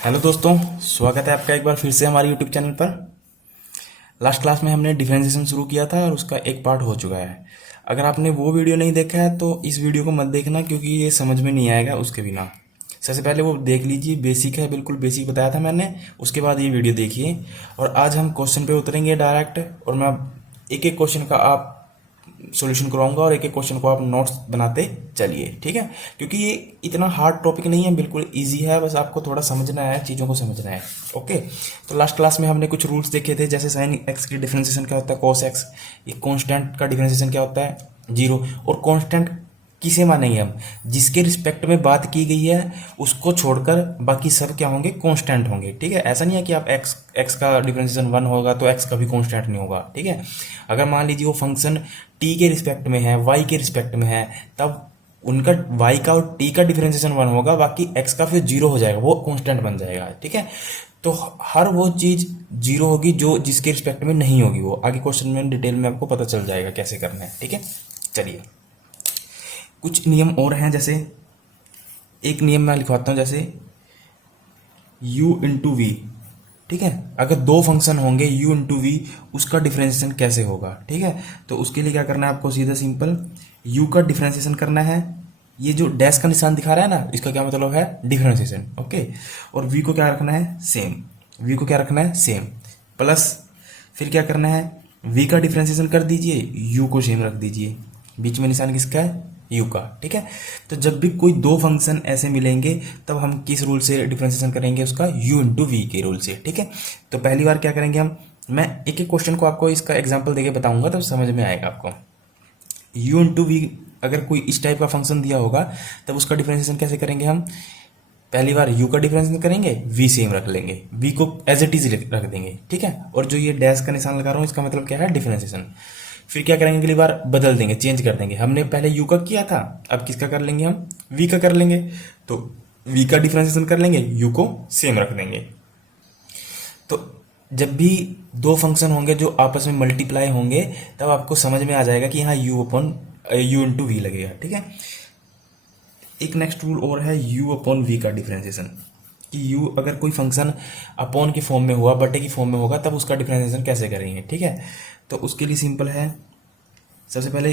Hello दोस्तों, स्वागत है आपका एक बार फिर से हमारे यूट्यूब चैनल पर। लास्ट क्लास में हमने डिफरेंशिएशन शुरू किया था और उसका एक पार्ट हो चुका है। अगर आपने वो वीडियो नहीं देखा है तो इस वीडियो को मत देखना, क्योंकि ये समझ में नहीं आएगा उसके बिना। सबसे पहले वो देख लीजिए, बेसिक है, बिल्कुल बेसिक बताया था मैंने। उसके बाद ये वीडियो देखिए और आज हम क्वेश्चन पे उतरेंगे डायरेक्ट, और मैं एक एक क्वेश्चन का आप सॉल्यूशन करवाऊंगा और एक एक क्वेश्चन को आप नोट्स बनाते चलिए, ठीक है। क्योंकि ये इतना हार्ड टॉपिक नहीं है, बिल्कुल इजी है, बस आपको थोड़ा समझना है, चीज़ों को समझना है। ओके, तो लास्ट क्लास में हमने कुछ रूल्स देखे थे, जैसे साइन एक्स की डिफरेंशिएशन क्या होता है, कॉस एक्स। ये कांस्टेंट का डिफरेंशिएशन क्या होता है, जीरो। और कांस्टेंट किसे मानेंगे हम, जिसके रिस्पेक्ट में बात की गई है उसको छोड़कर बाकी सब क्या होंगे, कांस्टेंट होंगे, ठीक है। ऐसा नहीं है कि आप एक्स का डिफरेंशिएशन 1 होगा तो एक्स का भी कांस्टेंट नहीं होगा, ठीक है। अगर मान लीजिए वो फंक्शन टी के रिस्पेक्ट में है, वाई के रिस्पेक्ट में है, तब उनका वाई का और टी का डिफरेंशिएशन 1 होगा, बाकी एक्स का फिर 0 हो जाएगा, वो कांस्टेंट बन जाएगा, ठीक है। तो हर वो चीज़ 0 होगी जो जिसके रिस्पेक्ट में नहीं होगी। वो आगे क्वेश्चन में डिटेल में आपको पता चल जाएगा कैसे करना है, ठीक है। चलिए, कुछ नियम और हैं, जैसे एक नियम मैं लिखवाता हूँ, जैसे u इंटू वी, ठीक है। अगर दो फंक्शन होंगे u इंटू वी, उसका डिफरेंशिएशन कैसे होगा, ठीक है। तो उसके लिए क्या करना है आपको, सीधा सिंपल u का डिफरेंशिएशन करना है। ये जो डैश का निशान दिखा रहा है ना, इसका क्या मतलब है, डिफरेंशिएशन, ओके। और v को क्या रखना है, सेम। v को क्या रखना है, सेम, प्लस फिर क्या करना है, v का डिफरेंशिएशन कर दीजिए, u को सेम रख दीजिए। बीच में निशान किसका है, u का, ठीक है। तो जब भी कोई दो फंक्शन ऐसे मिलेंगे तब हम किस रूल से डिफरेंशिएशन करेंगे, उसका u इंटू वी के रूल से, ठीक है। तो पहली बार क्या करेंगे हम, मैं एक एक क्वेश्चन को आपको इसका एग्जांपल देके बताऊंगा, तब समझ में आएगा आपको। u इंटू वी, अगर कोई इस टाइप का फंक्शन दिया होगा तब उसका डिफरेंशिएशन कैसे करेंगे हम, पहली बार u का डिफरेंशिएशन करेंगे, v सेम रख लेंगे, v को एज इट इज रख देंगे, ठीक है। और जो ये डैश का निशान लगा रहा हूँ इसका मतलब क्या है, डिफरेंशिएशन। फिर क्या करेंगे, अगली बार बदल देंगे, चेंज कर देंगे। हमने पहले u का किया था, अब किसका कर लेंगे हम, v का कर लेंगे। तो v का डिफरेंशिएशन कर लेंगे, u को सेम रख देंगे। तो जब भी दो फंक्शन होंगे जो आपस में मल्टीप्लाई होंगे तब आपको समझ में आ जाएगा कि हाँ u upon u into v लगेगा, ठीक है। एक नेक्स्ट रूल और है u अपॉन वी का डिफरेंशिएशन, कि u अगर कोई फंक्शन अपॉन की फॉर्म में हुआ, बटे की फॉर्म में होगा, तब उसका डिफरेंशिएशन कैसे करेंगे, ठीक है। तो उसके लिए सिंपल है, सबसे पहले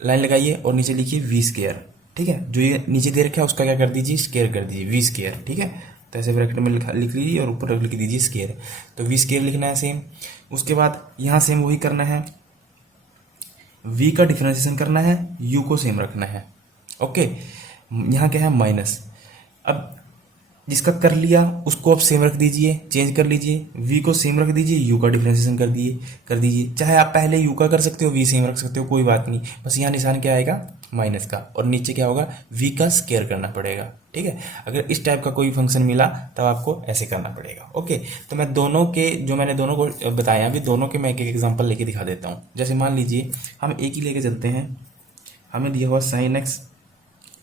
लाइन लगाइए और नीचे लिखिए वी स्केयर, ठीक है। जो ये नीचे दे रखा है उसका क्या कर दीजिए, स्केयर कर दीजिए, वी स्केयर, ठीक है। तो ऐसे ब्रैकेट में लिख लीजिए और ऊपर लिख दीजिए स्केयर। तो वी स्केयर लिखना है सेम। उसके बाद यहाँ सेम वही करना है, v का डिफरेंशिएशन करना है, u को सेम रखना है, ओके। यहाँ क्या है, माइनस। अब जिसका कर लिया उसको आप सेम रख दीजिए, चेंज कर लीजिए, v को सेम रख दीजिए, u का डिफरेंशिएशन कर दीजिए। चाहे आप पहले u का कर सकते हो, v सेम रख सकते हो, कोई बात नहीं। बस यहाँ निशान क्या आएगा, माइनस का, और नीचे क्या होगा, v का स्केयर करना पड़ेगा, ठीक है। अगर इस टाइप का कोई फंक्शन मिला तब आपको ऐसे करना पड़ेगा, ओके। तो मैं दोनों के, जो मैंने दोनों को बताया अभी, दोनों के मैं एक एक एग्जाम्पल लेके दिखा देता हूँ। जैसे मान लीजिए हम एक ही लेके चलते हैं, हमें दिया हुआ साइन एक्स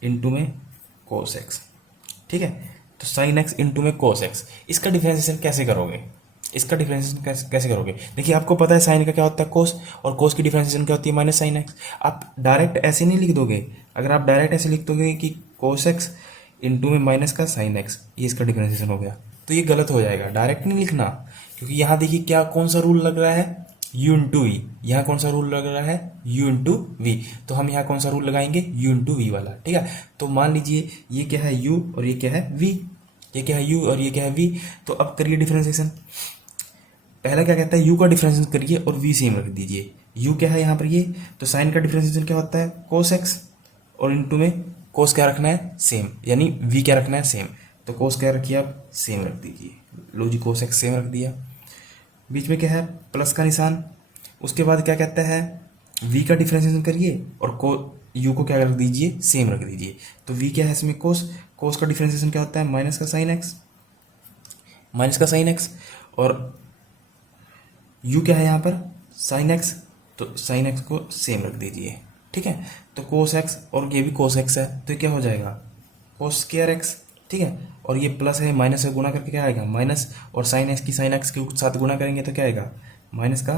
इंटू में कोस एक्स, ठीक है। तो साइन एक्स इंटू में कोस एक्स, इसका डिफरेंशिएशन कैसे करोगे, इसका डिफरेंशिएशन कैसे करोगे। देखिए आपको पता है साइन का क्या होता है, कोस, और कोस की डिफरेंशिएशन क्या होती है, माइनस साइन एक्स। आप डायरेक्ट ऐसे नहीं लिख दोगे। अगर आप डायरेक्ट ऐसे लिख दोगे कि कोस एक्स इंटू में माइनस का साइन एक्स, ये इसका डिफरेंशिएशन हो गया, तो ये गलत हो जाएगा, डायरेक्ट नहीं लिखना। क्योंकि यहाँ देखिए क्या, कौन सा रूल लग रहा है, u इंटू वी। यहाँ कौन सा रूल लग रहा है, u इंटू वी। तो हम यहाँ कौन सा रूल लगाएंगे, u इंटू वी वाला, ठीक है। तो मान लीजिए ये क्या है, u और ये क्या है, v। ये क्या है, u और ये क्या है, v। तो अब करिए डिफरेंशिएशन। पहला क्या कहता है, u का डिफरेंशिएशन करिए और v सेम रख दीजिए। u क्या है यहाँ पर, ये तो साइन का डिफरेंशिएशन क्या होता है, कोस एक्स, और इंटू में कोस क्या रखना है, सेम, यानी v क्या रखना है, सेम। तो कोस क्या रखिए आप, सेम रख दीजिए। लो जी, कोस एक्स सेम रख दिया। बीच में क्या है, प्लस का निशान। उसके बाद क्या कहता है, v का डिफरेंशिएशन करिए और u को क्या रख दीजिए, सेम रख दीजिए। तो v क्या है इसमें, कोस। कोस का डिफरेंशिएशन क्या होता है, माइनस का साइन एक्स, माइनस का साइन एक्स। और u क्या है यहाँ पर, साइन एक्स, तो साइन एक्स को सेम रख दीजिए, ठीक है। तो कोस एक्स और ये भी कोस एक्स है, तो क्या हो जाएगा, कोस स्क्वायर एक्स, ठीक है। और ये प्लस है, माइनस से गुणा करके क्या आएगा, माइनस, और साइन एक्स की साइन एक्स के साथ गुणा करेंगे तो क्या आएगा, माइनस का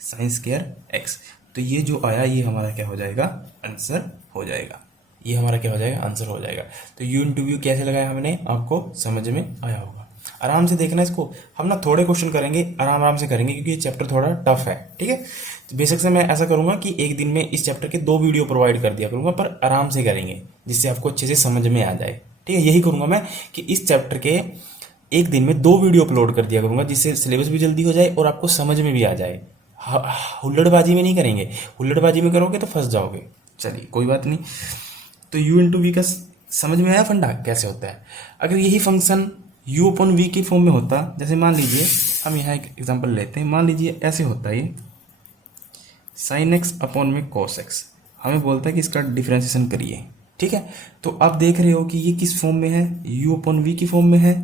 साइन स्क्वायर एक्स। तो ये जो आया ये हमारा क्या हो जाएगा, आंसर हो जाएगा। ये हमारा क्या हो जाएगा, आंसर हो जाएगा। तो u इंटू वी कैसे लगाया हमने, आपको समझ में आया होगा। आराम से देखना इसको। हम ना थोड़े क्वेश्चन करेंगे, आराम आराम से करेंगे क्योंकि ये चैप्टर थोड़ा टफ है, ठीक है। तो बेशक से मैं ऐसा करूंगा कि एक दिन में इस चैप्टर के 2 वीडियो प्रोवाइड कर दिया करूंगा, पर आराम से करेंगे जिससे आपको अच्छे से समझ में आ जाए, ठीक है। यही करूंगा मैं कि इस चैप्टर के एक दिन में 2 वीडियो अपलोड कर दिया करूंगा, जिससे सिलेबस भी जल्दी हो जाए और आपको समझ में भी आ जाए। हुल्लड़बाजी में नहीं करेंगे, हुल्लड़बाजी में करोगे तो फंस जाओगे। चलिए कोई बात नहीं। तो u इंटू वी का समझ में आया फंडा कैसे होता है। अगर यही फंक्शन u अपन v की फॉर्म में होता, जैसे मान लीजिए हम यहाँ एक एग्जांपल लेते हैं, मान लीजिए ऐसे होता है ये साइन एक्स अपॉन में कॉस एक्स, हमें बोलता है कि इसका डिफरेंशिएशन करिए, ठीक है। तो आप देख रहे हो कि ये किस फॉर्म में है, u अपॉन v की फॉर्म में है,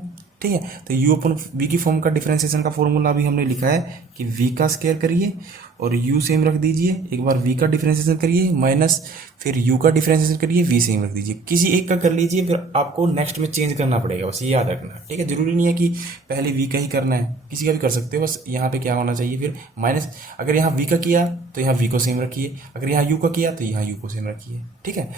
ठीक है। तो u अपॉन v की फॉर्म का डिफरेंशिएशन का फॉर्मूला अभी हमने लिखा है कि v का स्क्वायर करिए और u सेम रख दीजिए, एक बार v का डिफरेंशिएशन करिए माइनस फिर u का डिफरेंशिएशन करिए, v सेम रख दीजिए। किसी एक का कर लीजिए, फिर आपको नेक्स्ट में चेंज करना पड़ेगा, बस ये याद रखना, ठीक है। जरूरी नहीं है कि पहले v का ही करना है, किसी का भी कर सकते हो। बस यहाँ पे क्या होना चाहिए फिर माइनस, अगर यहाँ v का किया तो यहाँ v को सेम रखिए, अगर यहाँ u का किया तो यहाँ u को सेम रखिए, ठीक है।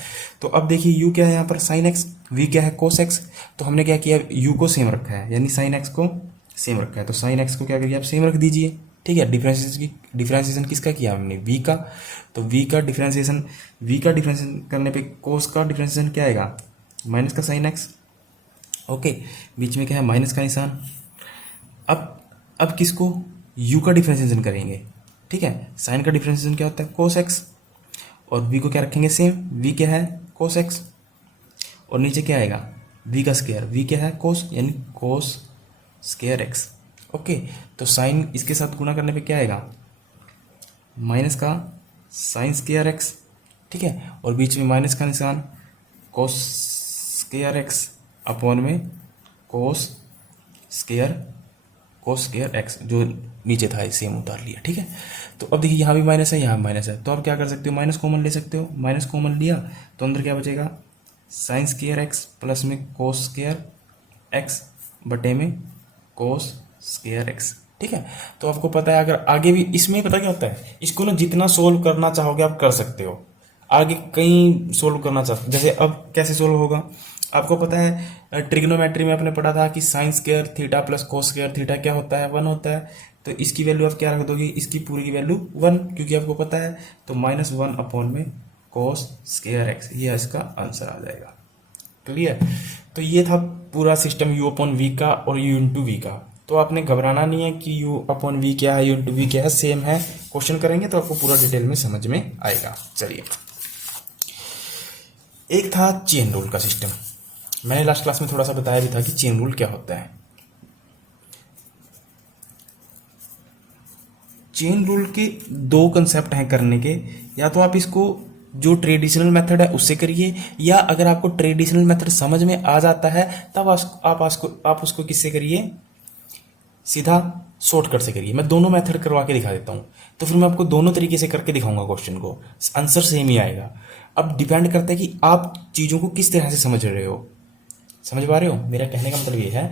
तो अब देखिए u क्या है यहाँ पर साइन एक्स, v क्या है कोस एक्स। तो हमने क्या किया, u को सेम रखा है यानी साइन एक्स को सेम रखा है, तो साइन एक्स को क्या करिए आप सेम रख दीजिए, ठीक है। डिफरेंशिएशन किसका किया हमने, v का। तो v का डिफरेंशिएशन करने पे कोस का डिफरेंशिएशन क्या आएगा, माइनस का साइन एक्स, ओके। बीच में क्या है माइनस का निशान। अब किसको, u का डिफरेंशिएशन करेंगे, ठीक है। साइन का डिफरेंशिएशन क्या होता है कोस एक्स, और v को क्या रखेंगे सेम, v क्या है कोस एक्स, और नीचे क्या आएगा v का स्क्वायर, v क्या है कोस यानी कोस स्क्वायर एक्स, ओके। तो साइन इसके साथ गुणा करने पे क्या आएगा, माइनस का साइन स्क्वायर एक्स, ठीक है। और बीच में माइनस का निशान, कोस स्क्वायर एक्स अपॉन में कोस स्क्वायर एक्स, जो नीचे था सेम उतार लिया, ठीक है। तो अब देखिए यहाँ भी माइनस है, यहाँ माइनस है, तो आप क्या कर सकते हो, माइनस कॉमन ले सकते हो। माइनस कॉमन लिया तो अंदर क्या बचेगा, साइन स्क्वायर एक्स प्लस में कोस स्क्वायर एक्स बटे में कोस स्क्वायर एक्स, ठीक है। तो आपको पता है, अगर आगे भी इसमें पता क्या होता है, इसको ना जितना सोल्व करना चाहोगे आप कर सकते हो, आगे कहीं सोल्व करना चाहते, जैसे अब कैसे सोल्व होगा आपको पता है। ट्रिग्नोमेट्री में आपने पढ़ा था कि sine square theta plus cos square theta क्या होता है, 1 होता है। तो इसकी वैल्यू आप क्या रख दोगे, इसकी पूरी की वैल्यू 1, क्योंकि आपको पता है। तो -1 अपॉन में कोस स्क्वायर एक्स, ये इसका आंसर आ जाएगा। क्लियर। तो ये था पूरा सिस्टम u अपॉन v का और u इंटू वी का। तो आपने घबराना नहीं है कि u अपॉन वी क्या है, u इंटू वी क्या है, सेम है। क्वेश्चन करेंगे तो आपको पूरा डिटेल में समझ में आएगा। चलिए, एक था चेन रूल का सिस्टम। मैंने लास्ट क्लास में थोड़ा सा बताया भी था कि चेन रूल क्या होता है। चेन रूल के 2 कंसेप्ट हैं करने के, या तो आप इसको जो ट्रेडिशनल मेथड है उससे करिए, या अगर आपको ट्रेडिशनल मेथड समझ में आ जाता है तब आप उसको किससे करिए, सीधा शॉर्टकट से करिए। मैं दोनों मेथड करवा के दिखा देता हूँ, तो फिर मैं आपको दोनों तरीके से करके दिखाऊंगा क्वेश्चन को, आंसर सेम ही आएगा। अब डिपेंड करता है कि आप चीज़ों को किस तरह से समझ रहे हो। समझ पा रहे हो? मेरा कहने का मतलब ये है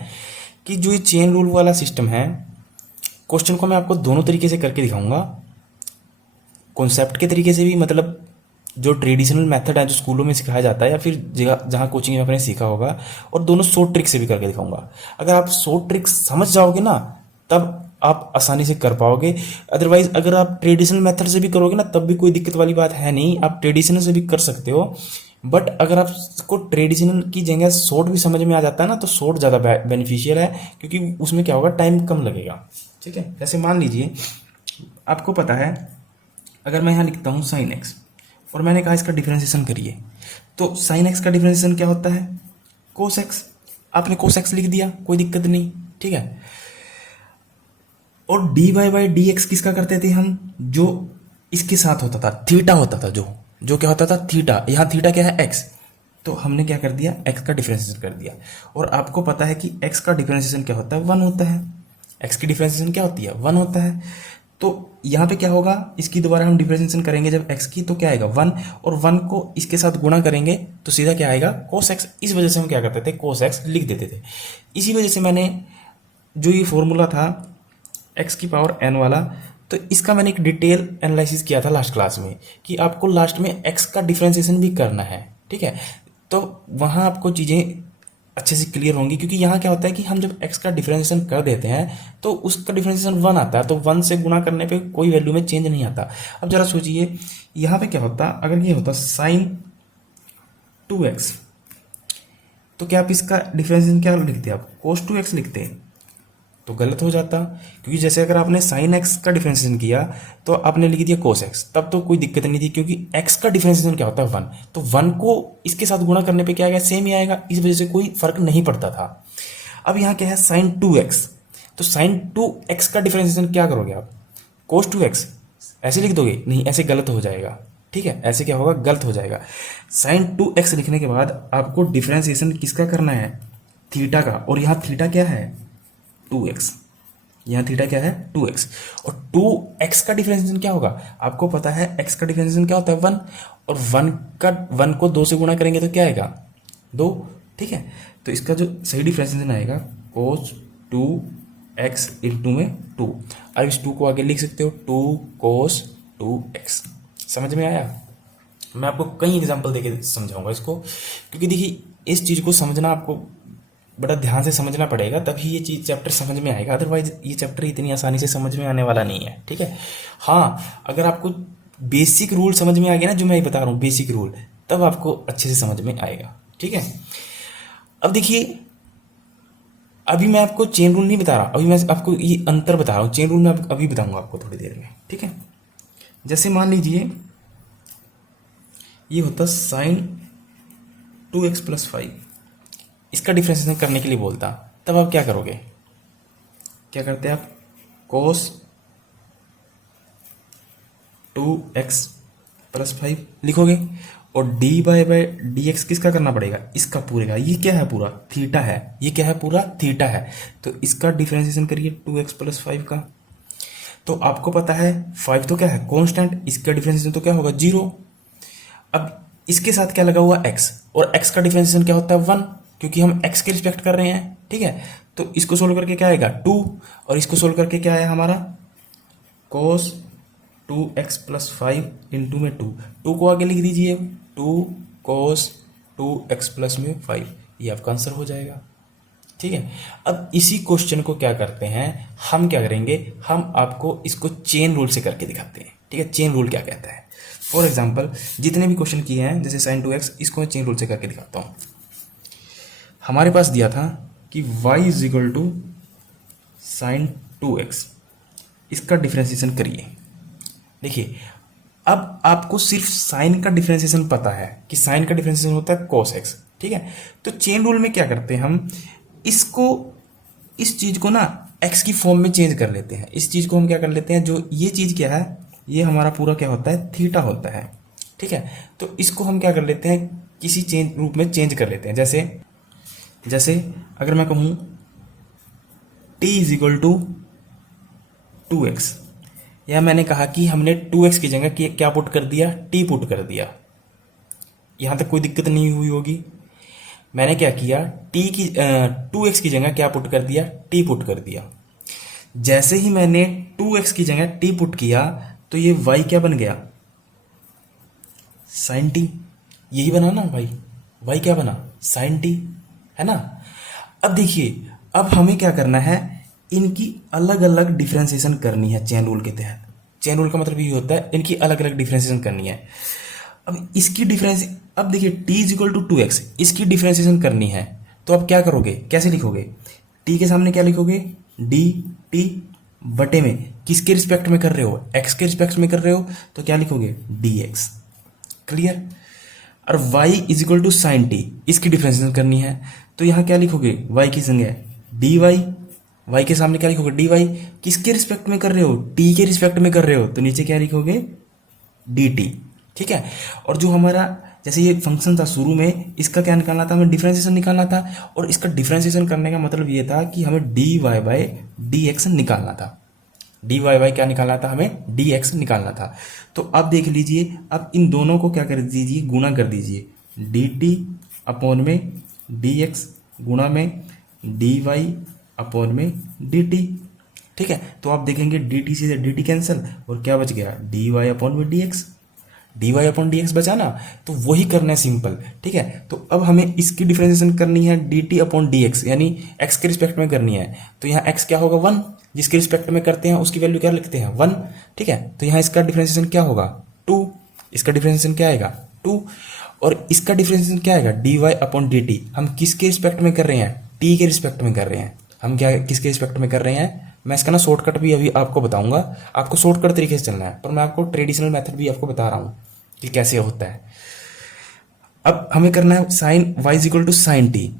कि जो ये चेन रूल वाला सिस्टम है, क्वेश्चन को मैं आपको दोनों तरीके से करके दिखाऊंगा। कॉन्सेप्ट के तरीके से भी, मतलब जो ट्रेडिशनल मेथड है जो स्कूलों में सिखाया जाता है या फिर जहाँ कोचिंग में आपने सीखा होगा, और दोनों शॉर्ट ट्रिक से भी करके दिखाऊंगा। अगर आप शॉर्ट ट्रिक समझ जाओगे ना तब आप आसानी से कर पाओगे। अदरवाइज अगर आप ट्रेडिशनल मेथड से भी करोगे ना तब भी कोई दिक्कत वाली बात है नहीं, आप ट्रेडिशनल से भी कर सकते हो। बट अगर आपको ट्रेडिशनल की जगह शॉर्ट भी समझ में आ जाता है ना तो शॉर्ट ज़्यादा बेनिफिशियल है, क्योंकि उसमें क्या होगा, टाइम कम लगेगा। ठीक है, जैसे मान लीजिए आपको पता है, अगर मैं यहाँ लिखता हूँ साइन एक्स और मैंने कहा इसका डिफरेंशिएशन करिए, तो साइन एक्स का डिफरेंशिएशन क्या होता है, कोस एक्स। आपने कोस एक्स लिख दिया, कोई दिक्कत नहीं, ठीक है। और d y by d x किसका करते थे हम, जो इसके साथ होता था, थीटा होता था, जो क्या होता था, थीटा। यहाँ थीटा क्या है, एक्स। तो हमने क्या कर दिया, एक्स का डिफरेंशिएशन कर दिया। और आपको पता है कि एक्स का डिफरेंशिएशन क्या होता है, 1 होता है। एक्स की डिफरेंशिएशन क्या होती है, 1 होता है। तो यहाँ पे क्या होगा, इसकी दोबारा हम डिफरेंशिएशन करेंगे जब एक्स की, तो क्या आएगा 1, और 1 को इसके साथ गुणा करेंगे तो सीधा क्या आएगा, कोस एक्स। इस वजह से हम क्या करते थे, कोस एक्स लिख देते थे। इसी वजह से मैंने जो ये फॉर्मूला था एक्स की पावर n वाला, तो इसका मैंने एक डिटेल एनालिसिस किया था लास्ट क्लास में, कि आपको लास्ट में एक्स का डिफरेंशिएशन भी करना है, ठीक है। तो वहाँ आपको चीज़ें अच्छे से क्लियर होंगी, क्योंकि यहाँ क्या होता है कि हम जब x का डिफरेंशिएशन कर देते हैं तो उसका डिफरेंशिएशन 1 आता है, तो 1 से गुणा करने पे कोई वैल्यू में चेंज नहीं आता। अब जरा सोचिए यहाँ पे क्या होता अगर ये होता साइन 2x, तो क्या आप इसका डिफरेंशिएशन क्या लिखते आप, cos 2x लिखते, तो गलत हो जाता, क्योंकि जैसे अगर आपने साइन x का डिफरेंशिएशन किया तो आपने लिख दिया cos x, तब तो कोई दिक्कत नहीं थी, क्योंकि x का डिफरेंशिएशन क्या होता है 1, तो 1 को इसके साथ गुणा करने पे क्या आएगा, सेम ही आएगा, इस वजह से कोई फर्क नहीं पड़ता था। अब यहाँ क्या है साइन 2x, तो साइन 2x का डिफरेंशिएशन क्या करोगे आप, cos 2x ऐसे लिख दोगे, नहीं ऐसे गलत हो जाएगा, ठीक है, ऐसे क्या होगा, गलत हो जाएगा। साइन 2x लिखने के बाद आपको डिफरेंशिएशन किसका करना है, थीटा का, और यहाँ थीटा क्या है 2x, यहाँ थीटा क्या है 2x, और 2x का डिफरेंशिएशन क्या होगा, आपको पता है x का डिफरेंशिएशन क्या होता है 1, और 1 को 2 से गुणा करेंगे तो क्या आएगा 2, ठीक है, तो इसका जो सही डिफरेंशिएशन आएगा cos 2x इंटू में 2। अब इस 2 को आगे लिख सकते हो 2 cos 2x। समझ में आया? मैं आपको कई एग्जांपल देके समझाऊंगा इसको, क्योंकि देखिए इस चीज़ को समझना आपको बड़ा ध्यान से समझना पड़ेगा, तभी ये चीज़ चैप्टर समझ में आएगा, अदरवाइज ये चैप्टर इतनी आसानी से समझ में आने वाला नहीं है, ठीक है। हाँ, अगर आपको बेसिक रूल समझ में आ गया ना, जो मैं बता रहा हूँ बेसिक रूल, तब आपको अच्छे से समझ में आएगा, ठीक है। अब देखिए, अभी मैं आपको चेन रूल नहीं बता रहा, अभी मैं आपको ये अंतर बता रहा हूँ, चेन रूल मैं अभी बताऊंगा आपको थोड़ी देर में, ठीक है। जैसे मान लीजिए ये होता साइन 2x प्लस 5, इसका डिफरेंशिएशन करने के लिए बोलता, तब आप क्या करोगे, क्या करते हैं आप, cos 2x प्लस 5 लिखोगे, और dy बाई dx किसका करना पड़ेगा, इसका पूरे का, ये क्या है पूरा थीटा है, ये क्या है पूरा थीटा है, तो इसका डिफरेंशिएशन करिए 2x प्लस 5 का, तो आपको पता है 5 तो क्या है कांस्टेंट, इसका डिफरेंशिएशन तो क्या होगा 0। अब इसके साथ क्या लगा हुआ x, और x का डिफरेंशिएशन क्या होता है 1, क्योंकि हम x के रिस्पेक्ट कर रहे हैं, ठीक है, तो इसको सोल्व करके क्या आएगा 2, और इसको सोल्व करके क्या आया हमारा cos 2x प्लस 5 इंटू में 2 को आगे लिख दीजिए 2 cos 2x प्लस में 5, ये आपका आंसर हो जाएगा, ठीक है। अब इसी क्वेश्चन को क्या करते हैं, हम क्या करेंगे, हम आपको इसको चेन रूल से करके दिखाते हैं, ठीक है। चेन रूल क्या कहता है, फॉर एग्जाम्पल जितने भी क्वेश्चन किए हैं जैसे साइन 2x, इसको मैं चेन रूल से करके दिखाता हूँ। हमारे पास दिया था कि y is equal to sine 2x, इसका डिफरेंशिएशन करिए। देखिए, अब आपको सिर्फ साइन का डिफरेंशिएशन पता है कि साइन का डिफरेंशिएशन होता है cos x, ठीक है। तो चेन रूल में क्या करते हैं, हम इसको, इस चीज को ना x की फॉर्म में चेंज कर लेते हैं, इस चीज को हम क्या कर लेते हैं, जो ये चीज क्या है, ये हमारा पूरा क्या होता है थीटा होता है, ठीक है। तो इसको हम क्या कर लेते हैं, किसी चेंज रूप में चेंज कर लेते हैं। जैसे अगर मैं कहूँ t is equal to 2x, या मैंने कहा कि हमने 2x की जगह क्या पुट कर दिया, t पुट कर दिया, यहाँ तक कोई दिक्कत नहीं हुई होगी। मैंने क्या किया, 2x की जगह क्या पुट कर दिया, t पुट कर दिया। जैसे ही मैंने 2x की जगह t पुट किया तो ये y क्या बन गया, साइन t, यही बना ना भाई, y क्या बना साइन t, है ना। अब देखिए, अब हमें क्या करना है, इनकी अलग अलग डिफरेंशिएशन करनी है चेन रूल के तहत। चेन रूल का मतलब ये होता है इनकी अलग अलग डिफरेंशिएशन करनी है। अब इसकी डिफरेंस, अब देखिए t is equal to 2x, इसकी डिफरेंशिएशन करनी है, तो अब क्या करोगे, कैसे लिखोगे, t के सामने क्या लिखोगे, dt बटे में किसके रिस्पेक्ट में कर रहे हो, x के रिस्पेक्ट में कर रहे हो, तो क्या लिखोगे dx, क्लियर। और y is equal to sine t, इसकी डिफरेंशिएशन करनी है, तो यहाँ क्या लिखोगे, y की जगह dy, y के सामने क्या लिखोगे dy, किसके रिस्पेक्ट में कर रहे हो, t के रिस्पेक्ट में कर रहे हो, तो नीचे क्या लिखोगे dt, ठीक है। और जो हमारा जैसे ये फंक्शन था शुरू में, इसका क्या निकालना था, हमें डिफरेंशिएशन निकालना था, और इसका डिफरेंशिएशन करने का मतलब ये था कि हमें dy बाय dx निकालना था, dy बाय क्या निकालना था, हमें dx निकालना था। तो अब देख लीजिए, अब इन दोनों को क्या कर दीजिए, गुणा कर दीजिए, dt अपॉन में dx गुणा में dy अपॉन में dt, ठीक है। तो आप देखेंगे dt से dt कैंसिल, और क्या बच गया dy अपॉन में dx, dy अपॉन dx बचा ना, तो वही करना है सिंपल। ठीक है, तो अब हमें इसकी डिफरेंशिएशन करनी है dt अपॉन dx, यानी x के रिस्पेक्ट में करनी है। तो यहाँ x क्या होगा 1, जिसके रिस्पेक्ट में करते हैं उसकी वैल्यू क्या लिखते हैं 1। ठीक है, तो यहाँ इसका डिफरेंशिएशन क्या होगा 2, इसका डिफरेंशिएशन क्या आएगा 2, और इसका डिफरेंशिएशन क्या आएगा dy अपॉन dt। हम किसके रिस्पेक्ट में कर रहे हैं, t के रिस्पेक्ट में कर रहे हैं। हम क्या किसके रिस्पेक्ट में कर रहे हैं, मैं इसका ना शॉर्टकट भी अभी आपको बताऊंगा, आपको शॉर्टकट तरीके से चलना है, पर मैं आपको ट्रेडिशनल मेथड भी आपको बता रहा हूँ कि कैसे होता है। अब हमें करना है sine y is equal to sine t,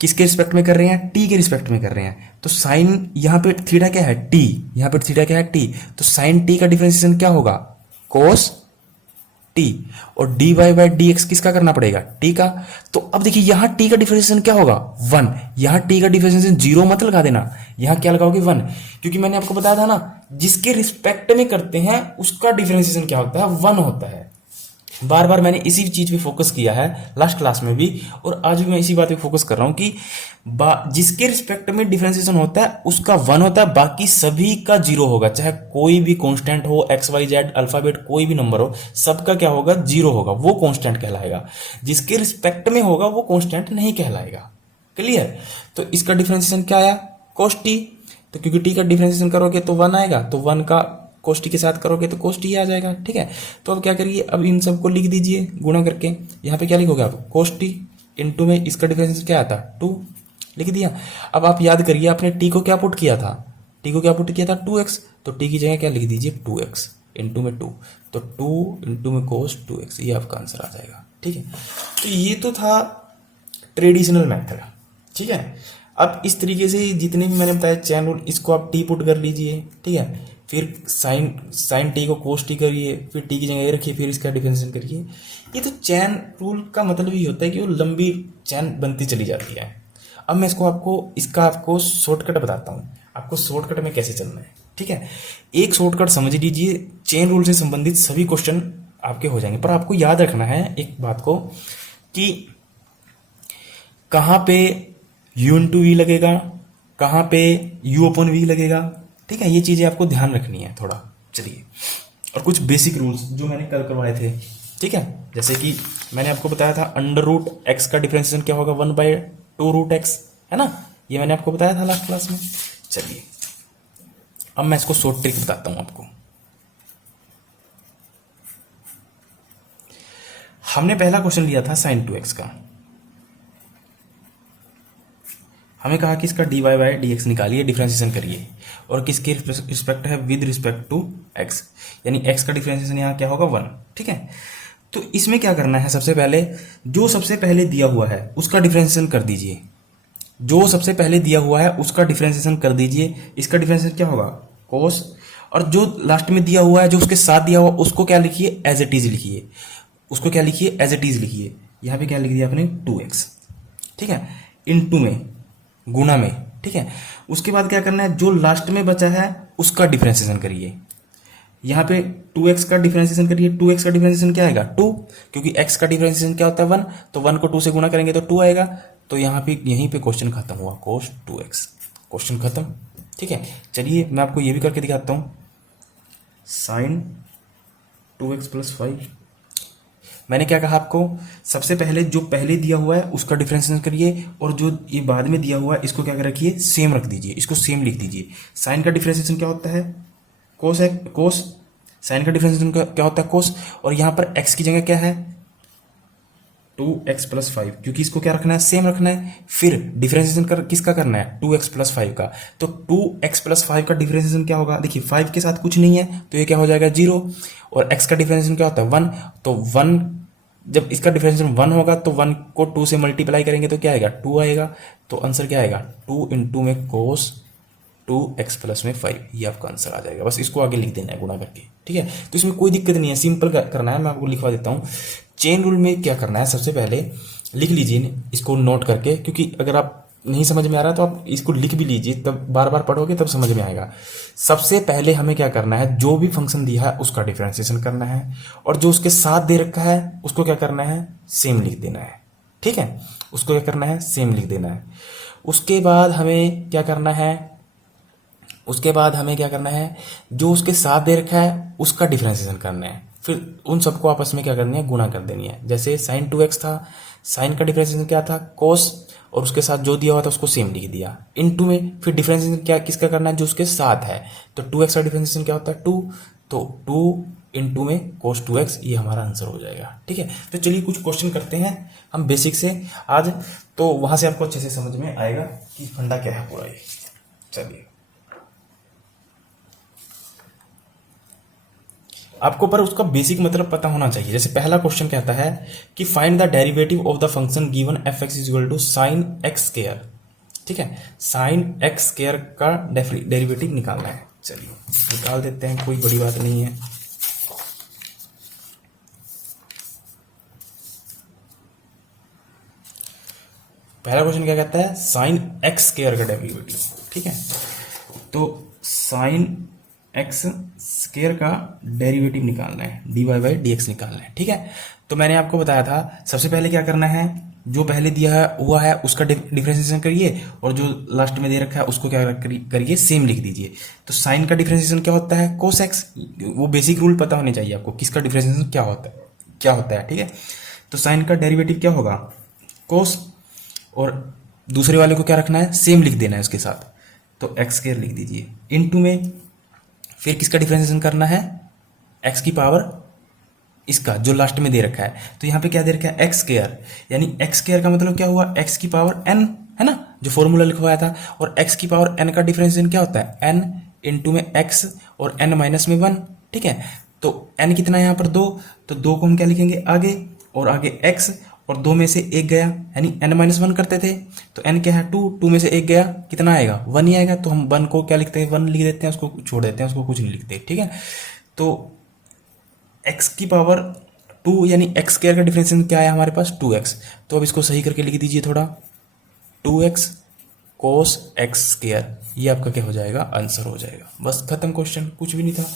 किसके रिस्पेक्ट में कर रहे हैं, t के रिस्पेक्ट में कर रहे हैं। तो साइन यहाँ पे थीटा क्या है t, यहाँ पे थीटा क्या है t, तो साइन t का डिफरेंशिएशन क्या होगा cos t, और dy बाई dx किसका करना पड़ेगा t का। तो अब देखिए यहाँ t का डिफरेंशिएशन क्या होगा 1, यहाँ t का डिफरेंशिएशन 0 मत लगा देना, यहाँ क्या लगाओगे 1, क्योंकि मैंने आपको बताया था ना जिसके रिस्पेक्ट में करते हैं उसका डिफरेंशिएशन क्या होता है 1 होता है। बार बार मैंने इसी चीज पे फोकस किया है लास्ट क्लास में भी, और आज भी मैं इसी बात पे फोकस कर रहा हूं कि जिसके रिस्पेक्ट में डिफरेंशिएशन होता है उसका 1 होता है, बाकी सभी का 0 होगा। चाहे कोई भी कांस्टेंट हो, एक्स वाई जेड अल्फाबेट कोई भी नंबर हो, सबका क्या होगा 0 होगा, वो कांस्टेंट कहलाएगा। जिसके रिस्पेक्ट में होगा वो कांस्टेंट नहीं कहलाएगा। क्लियर, तो इसका डिफरेंशिएशन क्या आया cos t, तो क्योंकि t का डिफरेंशिएशन करोगे तो 1 आएगा, तो 1 का cos t के साथ करोगे तो cos t आ जाएगा। ठीक है, तो अब क्या करिए, अब इन सबको लिख दीजिए गुणा करके। यहाँ पे क्या लिखोगे आप cos t इंटू में इसका डिफरेंशिएशन क्या आता 2, लिख दिया। अब आप याद करिए आपने t को क्या पुट किया था, t को क्या पुट किया था 2x, तो t की जगह क्या लिख दीजिए 2x इंटू में 2, तो 2 इंटू में cos 2x, ये आपका आंसर आ जाएगा। ठीक है, तो ये तो था ट्रेडिशनल मेथड। ठीक है, अब इस तरीके से जितने भी मैंने बताया चैन रूल, इसको आप टी पुट कर लीजिए। ठीक है, फिर साइन टी को कोस टी करिए, फिर टी की जगह ये रखिए, फिर इसका डिफरेंशिएशन करिए। ये तो चैन रूल का मतलब ये होता है कि वो लंबी चैन बनती चली जाती है। अब मैं इसका आपको शॉर्टकट बताता हूँ, आपको शॉर्टकट में कैसे चलना है। ठीक है, एक शॉर्टकट समझ लीजिए, चेन रूल से संबंधित सभी क्वेश्चन आपके हो जाएंगे, पर आपको याद रखना है एक बात को कि कहाँ पे u इंटू वी लगेगा, कहाँ पे u अपॉन वी लगेगा। ठीक है, ये चीजें आपको ध्यान रखनी है थोड़ा। चलिए, और कुछ बेसिक रूल्स जो मैंने कल करवाए थे। ठीक है, जैसे कि मैंने आपको बताया था अंडर रूट एक्स का डिफरेंशिएशन क्या होगा 1/2 रूट एक्स, है ना, ये मैंने आपको बताया था लास्ट क्लास में। चलिए, अब मैं इसको शॉर्ट ट्रिक बताता हूं आपको। हमने पहला क्वेश्चन लिया था sin 2x का, हमें कहा कि इसका dy बाई dx निकालिए, डिफरेंशिएशन करिए, और किसके रिस्पेक्ट है विद रिस्पेक्ट टू x, यानी x का डिफरेंशिएशन यहाँ क्या होगा 1। ठीक है, तो इसमें क्या करना है, सबसे पहले जो सबसे पहले दिया हुआ है उसका डिफरेंशिएशन कर दीजिए, जो सबसे पहले दिया हुआ है उसका डिफरेंशिएशन कर दीजिए। इसका डिफरेंशिएशन क्या होगा cos, और जो लास्ट में दिया हुआ है जो उसके साथ दिया हुआ उसको क्या लिखिए एज इट इज लिखिए, उसको क्या लिखिए एज इट इज लिखिए। यहाँ पे क्या लिख दिया आपने 2x। ठीक है, इनटू में गुणा में। ठीक है, उसके बाद क्या करना है, जो लास्ट में बचा है उसका डिफरेंशिएशन करिए। यहाँ पे 2x का डिफरेंशिएशन करिए, 2x का डिफरेंशिएशन क्या आएगा 2, क्योंकि x का डिफरेंशिएशन क्या होता है 1, तो 1 को 2 से गुणा करेंगे तो 2 आएगा। तो यहाँ पे यहीं पे क्वेश्चन खत्म हुआ, cos 2x, क्वेश्चन खत्म। ठीक है, चलिए मैं आपको ये भी करके दिखाता हूँ, sin 2x प्लस 5। मैंने क्या कहा आपको, सबसे पहले जो पहले दिया हुआ है उसका डिफरेंशिएशन करिए, और जो ये बाद में दिया हुआ है इसको क्या रखिए सेम रख दीजिए, इसको सेम लिख दीजिए। साइन का डिफरेंशिएशन क्या होता है कोस है, कोस साइन का डिफरेंशिएशन क्या होता है कोस, और यहाँ पर x की जगह क्या है 2x प्लस 5, क्योंकि इसको क्या रखना है सेम रखना है। फिर डिफरेंशिएशन किसका करना है 2x प्लस 5 का, तो 2x प्लस 5 का डिफरेंशिएशन क्या होगा, देखिए 5 के साथ कुछ नहीं है तो ये क्या हो जाएगा 0, और x का डिफरेंशिएशन क्या होता है 1, तो 1 जब इसका डिफरेंशिएशन 1 होगा तो 1 को 2 से मल्टीप्लाई करेंगे तो क्या आएगा 2 आएगा। तो आंसर क्या आएगा 2 इंटू में cos 2x प्लस में 5, ये आपका आंसर आ जाएगा। बस इसको आगे लिख देना है गुणा करके। ठीक है, तो इसमें कोई दिक्कत नहीं है, सिंपल करना है, मैं आपको लिखवा देता हूँ। चेन रूल में क्या करना है, सबसे पहले लिख लीजिए इसको नोट करके, क्योंकि अगर आप नहीं समझ में आ रहा तो आप इसको लिख भी लीजिए, तब बार बार पढ़ोगे तब समझ में आएगा। सबसे पहले हमें क्या करना है, जो भी फंक्शन दिया है उसका डिफरेंशिएशन करना है, और जो उसके साथ दे रखा है उसको क्या करना है सेम लिख देना है। ठीक है, उसको क्या करना है सेम लिख देना है। उसके बाद हमें क्या करना है, जो उसके साथ दे रखा है उसका डिफरेंशिएशन करना है। फिर उन सबको आपस में क्या करनी है, गुणा कर देनी है। जैसे साइन 2x था, साइन का डिफरेंशिएशन क्या था, कोस, और उसके साथ जो दिया हुआ था उसको सेम लिख दिया। इनटू में फिर डिफरेंशिएशन क्या किसका करना है, जो उसके साथ है। तो 2x का डिफरेंशिएशन क्या होता है, 2, तो 2 इंटू में कोस 2x, ये हमारा आंसर हो जाएगा। ठीक है, तो चलिए कुछ क्वेश्चन करते हैं हम बेसिक से आज, तो वहां से आपको अच्छे से समझ में आएगा कि फंडा क्या है पूरा ये। चलिए, आपको पर उसका बेसिक मतलब पता होना चाहिए। जैसे पहला क्वेश्चन कहता है कि find the derivative of the function given f x is equal to sine x square. ठीक है, साइन एक्स स्क्वायर का डेरिवेटिव निकालना है। चलिए निकाल देते हैं, कोई बड़ी बात नहीं है। पहला क्वेश्चन क्या कहता है, साइन एक्स स्क्वायर का डेरिवेटिव। ठीक है, तो साइन एक्स स्क्वायर का डेरिवेटिव निकालना है, dy बाई डी एक्स निकालना है। ठीक है, तो मैंने आपको बताया था सबसे पहले क्या करना है, जो पहले दिया हुआ है उसका डिफरेंशिएशन करिए, और जो लास्ट में दे रखा है उसको क्या करिए, सेम लिख दीजिए। तो साइन का डिफरेंशिएशन क्या होता है, कोस एक्स। वो बेसिक रूल पता होने चाहिए आपको, किसका डिफरेंशिएशन क्या होता है। ठीक है, तो साइन का डेरिवेटिव क्या होगा, कोस, और दूसरे वाले को क्या रखना है, सेम लिख देना है उसके साथ। तो एक्स स्क्वायर लिख दीजिए, इनटू में फिर किसका डिफरेंशिएशन करना है, एक्स की पावर इसका जो लास्ट में दे रखा है। तो यहाँ पे क्या दे रखा है, एक्स स्क्वायर, यानी एक्स स्क्वायर का मतलब क्या हुआ, एक्स की पावर एन, है ना, जो फॉर्मूला लिखवाया था। और एक्स की पावर एन का डिफरेंशिएशन क्या होता है, एन इंटू में एक्स और एन माइनस में 1। ठीक है, तो एन कितना है यहाँ पर 2, तो 2 को हम क्या लिखेंगे आगे, और आगे एक्स, और 2 में से 1 गया, यानी n माइनस 1 करते थे, तो n क्या है 2, 2 में से 1 गया, कितना आएगा 1 ही आएगा। तो हम 1 को क्या लिखते हैं, 1 लिख देते हैं, उसको छोड़ देते हैं, उसको कुछ नहीं लिखते। ठीक है, तो x की पावर 2 यानी x स्क्वायर का डिफरेंशिएशन क्या है हमारे पास, 2x। तो अब इसको सही करके लिख दीजिए थोड़ा, 2x कोस एक्स स्क्वायर, ये आपका क्या हो जाएगा, आंसर हो जाएगा। बस खत्म क्वेश्चन, कुछ भी नहीं था।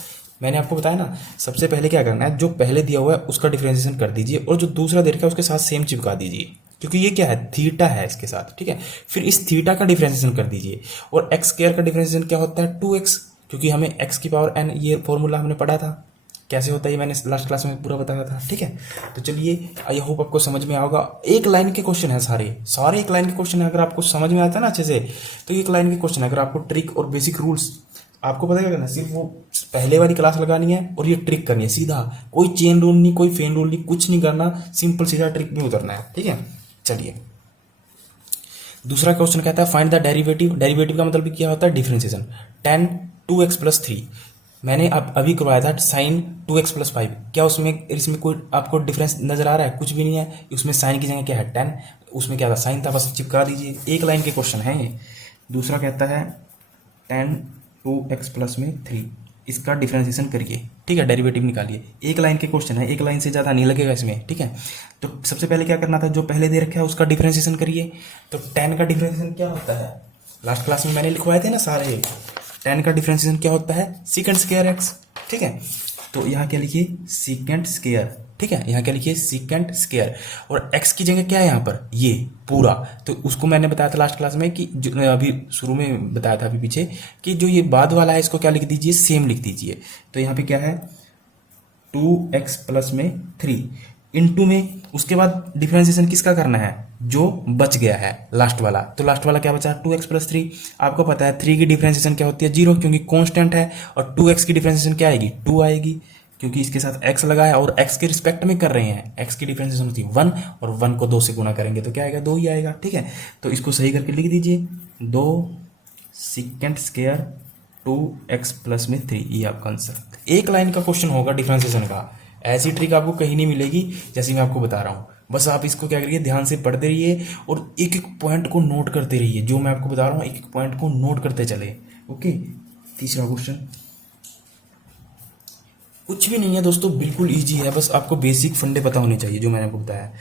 मैंने आपको बताया ना, सबसे पहले क्या करना है, जो पहले दिया हुआ है उसका डिफरेंशिएशन कर दीजिए, और जो दूसरा दे रखा है उसके साथ सेम चिपका दीजिए, क्योंकि ये क्या है, थीटा है इसके साथ। ठीक है, फिर इस थीटा का डिफरेंशिएशन कर दीजिए, और एक्स स्क्वायर का डिफरेंशिएशन क्या होता है, 2x, क्योंकि हमें x की पावर n, ये फॉर्मूला हमने पढ़ा था कैसे होता है, ये मैंने लास्ट क्लास में पूरा बताया था। ठीक है, तो चलिए, आई होप आपको समझ में आएगा। एक लाइन के क्वेश्चन है, सारे एक लाइन के क्वेश्चन है। अगर आपको समझ में आता है ना अच्छे से, तो एक लाइन के क्वेश्चन है। अगर आपको ट्रिक और बेसिक रूल्स आपको पता है ना, सिर्फ वो पहले वाली क्लास लगानी है और ये ट्रिक करनी है सीधा, कोई चेन रूल नहीं, कोई फेन रूल नहीं, कुछ नहीं करना, सिंपल सीधा ट्रिक में उतरना है। ठीक है, चलिए दूसरा क्वेश्चन कहता है फाइंड द डेरिवेटिव। डेरिवेटिव का मतलब क्या होता है, डिफरेंशिएशन। tan 2x प्लस 3 मैंने अभी करवाया था साइन 2x प्लस 5। क्या इसमें कोई आपको डिफरेंस नजर आ रहा है, कुछ भी नहीं है। उसमें साइन की जगह क्या है, tan, उसमें क्या था, साइन था, बस चिपका दीजिए। एक लाइन के क्वेश्चन है ये। दूसरा कहता है tan 2x प्लस में 3, इसका डिफरेंशिएशन करिए। ठीक है, डेरिवेटिव निकालिए। एक लाइन के क्वेश्चन है, एक लाइन से ज़्यादा नहीं लगेगा इसमें। ठीक है, तो सबसे पहले क्या करना था, जो पहले दे रखा है उसका डिफरेंशिएशन करिए। तो tan का डिफरेंशिएशन क्या होता है, लास्ट क्लास में मैंने लिखवाए थे ना सारे। tan का डिफरेंशिएशन क्या होता है, सीकेंट स्क्वायर x। ठीक है, तो यहाँ क्या लिखिए, सीकेंट स्क्वायर। ठीक है, यहाँ क्या लिखिए, सीकेंट स्क्वायर, और x की जगह क्या है यहाँ पर, ये पूरा। तो उसको मैंने बताया था लास्ट क्लास में कि जो अभी शुरू में बताया था अभी पीछे, कि जो ये बाद वाला है इसको क्या लिख दीजिए, सेम लिख दीजिए। तो यहाँ पे क्या है, 2x प्लस में 3 इंटू में, उसके बाद डिफरेंशिएशन किसका करना है, जो बच गया है लास्ट वाला। तो लास्ट वाला क्या बचा, 2x प्लस 3। आपको पता है 3 की डिफरेंशिएशन क्या होती है, 0, क्योंकि कांस्टेंट है। और 2x की डिफरेंशिएशन क्या आएगी, 2 आएगी, क्योंकि इसके साथ x लगा है और x के रिस्पेक्ट में कर रहे हैं। x की डिफरेंशिएशन होती है 1, और 1 को 2 से गुना करेंगे तो क्या आएगा, 2 ही आएगा। ठीक है, तो इसको सही करके लिख दीजिए, 2 सीकेंट स्क्वायर 2x प्लस में 3, ये आपका आंसर। एक लाइन का क्वेश्चन होगा डिफरेंशिएशन का। ऐसी ट्रिक आपको कहीं नहीं मिलेगी जैसे मैं आपको बता रहा हूँ। बस आप इसको क्या करिए, ध्यान से पढ़ते रहिए और एक एक पॉइंट को नोट करते रहिए। जो मैं आपको बता रहा हूँ एक एक पॉइंट को नोट करते चले। ओके, तीसरा क्वेश्चन कुछ भी नहीं है दोस्तों, बिल्कुल इजी है। बस आपको बेसिक फंडे पता होने चाहिए जो मैंने आपको बताया।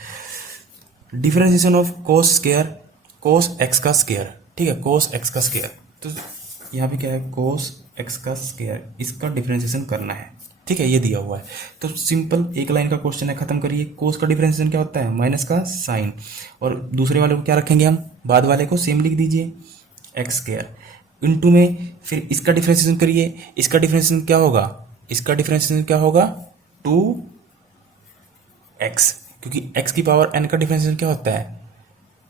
Differentiation of cos square, cos x का स्क्वायर। ठीक है, कोस एक्स का स्क्वायर। तो यहाँ पे क्या है, कोस एक्स का स्क्वायर, इसका डिफरेंशिएशन करना है। ठीक है, ये दिया हुआ है। तो सिंपल एक लाइन का क्वेश्चन है, खत्म करिए। कोस का डिफरेंशिएशन क्या होता है, माइनस का साइन, और दूसरे वाले को क्या रखेंगे हम, बाद वाले को सेम लिख दीजिए, एक्स स्क्वायर इंटू में फिर इसका डिफरेंशिएशन करिए। इसका डिफरेंशिएशन क्या होगा, इसका डिफरेंशिएशन क्या होगा, 2x, क्योंकि x की पावर n का डिफरेंशिएशन क्या होता है,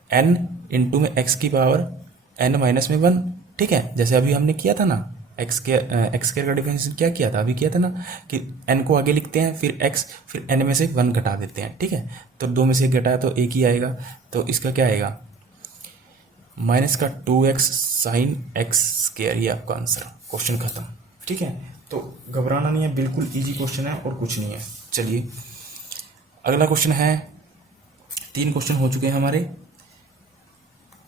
n इंटू में x की पावर n माइनस में 1। ठीक है, जैसे अभी हमने किया था ना, एक्स स्क्वायर का डिफरेंशिएशन क्या किया था, अभी किया था ना कि n को आगे लिखते हैं, फिर x, फिर n में से 1 घटा देते हैं। ठीक है, तो 2 में से 1 घटाया तो 1 ही आएगा, तो इसका क्या आएगा, माइनस का 2x साइन एक्स स्क्वायर, ये आपका आंसर, क्वेश्चन खत्म। ठीक है, तो घबराना नहीं है, बिल्कुल इजी क्वेश्चन है और कुछ नहीं है। चलिए अगला क्वेश्चन है, 3 क्वेश्चन हो चुके हैं हमारे,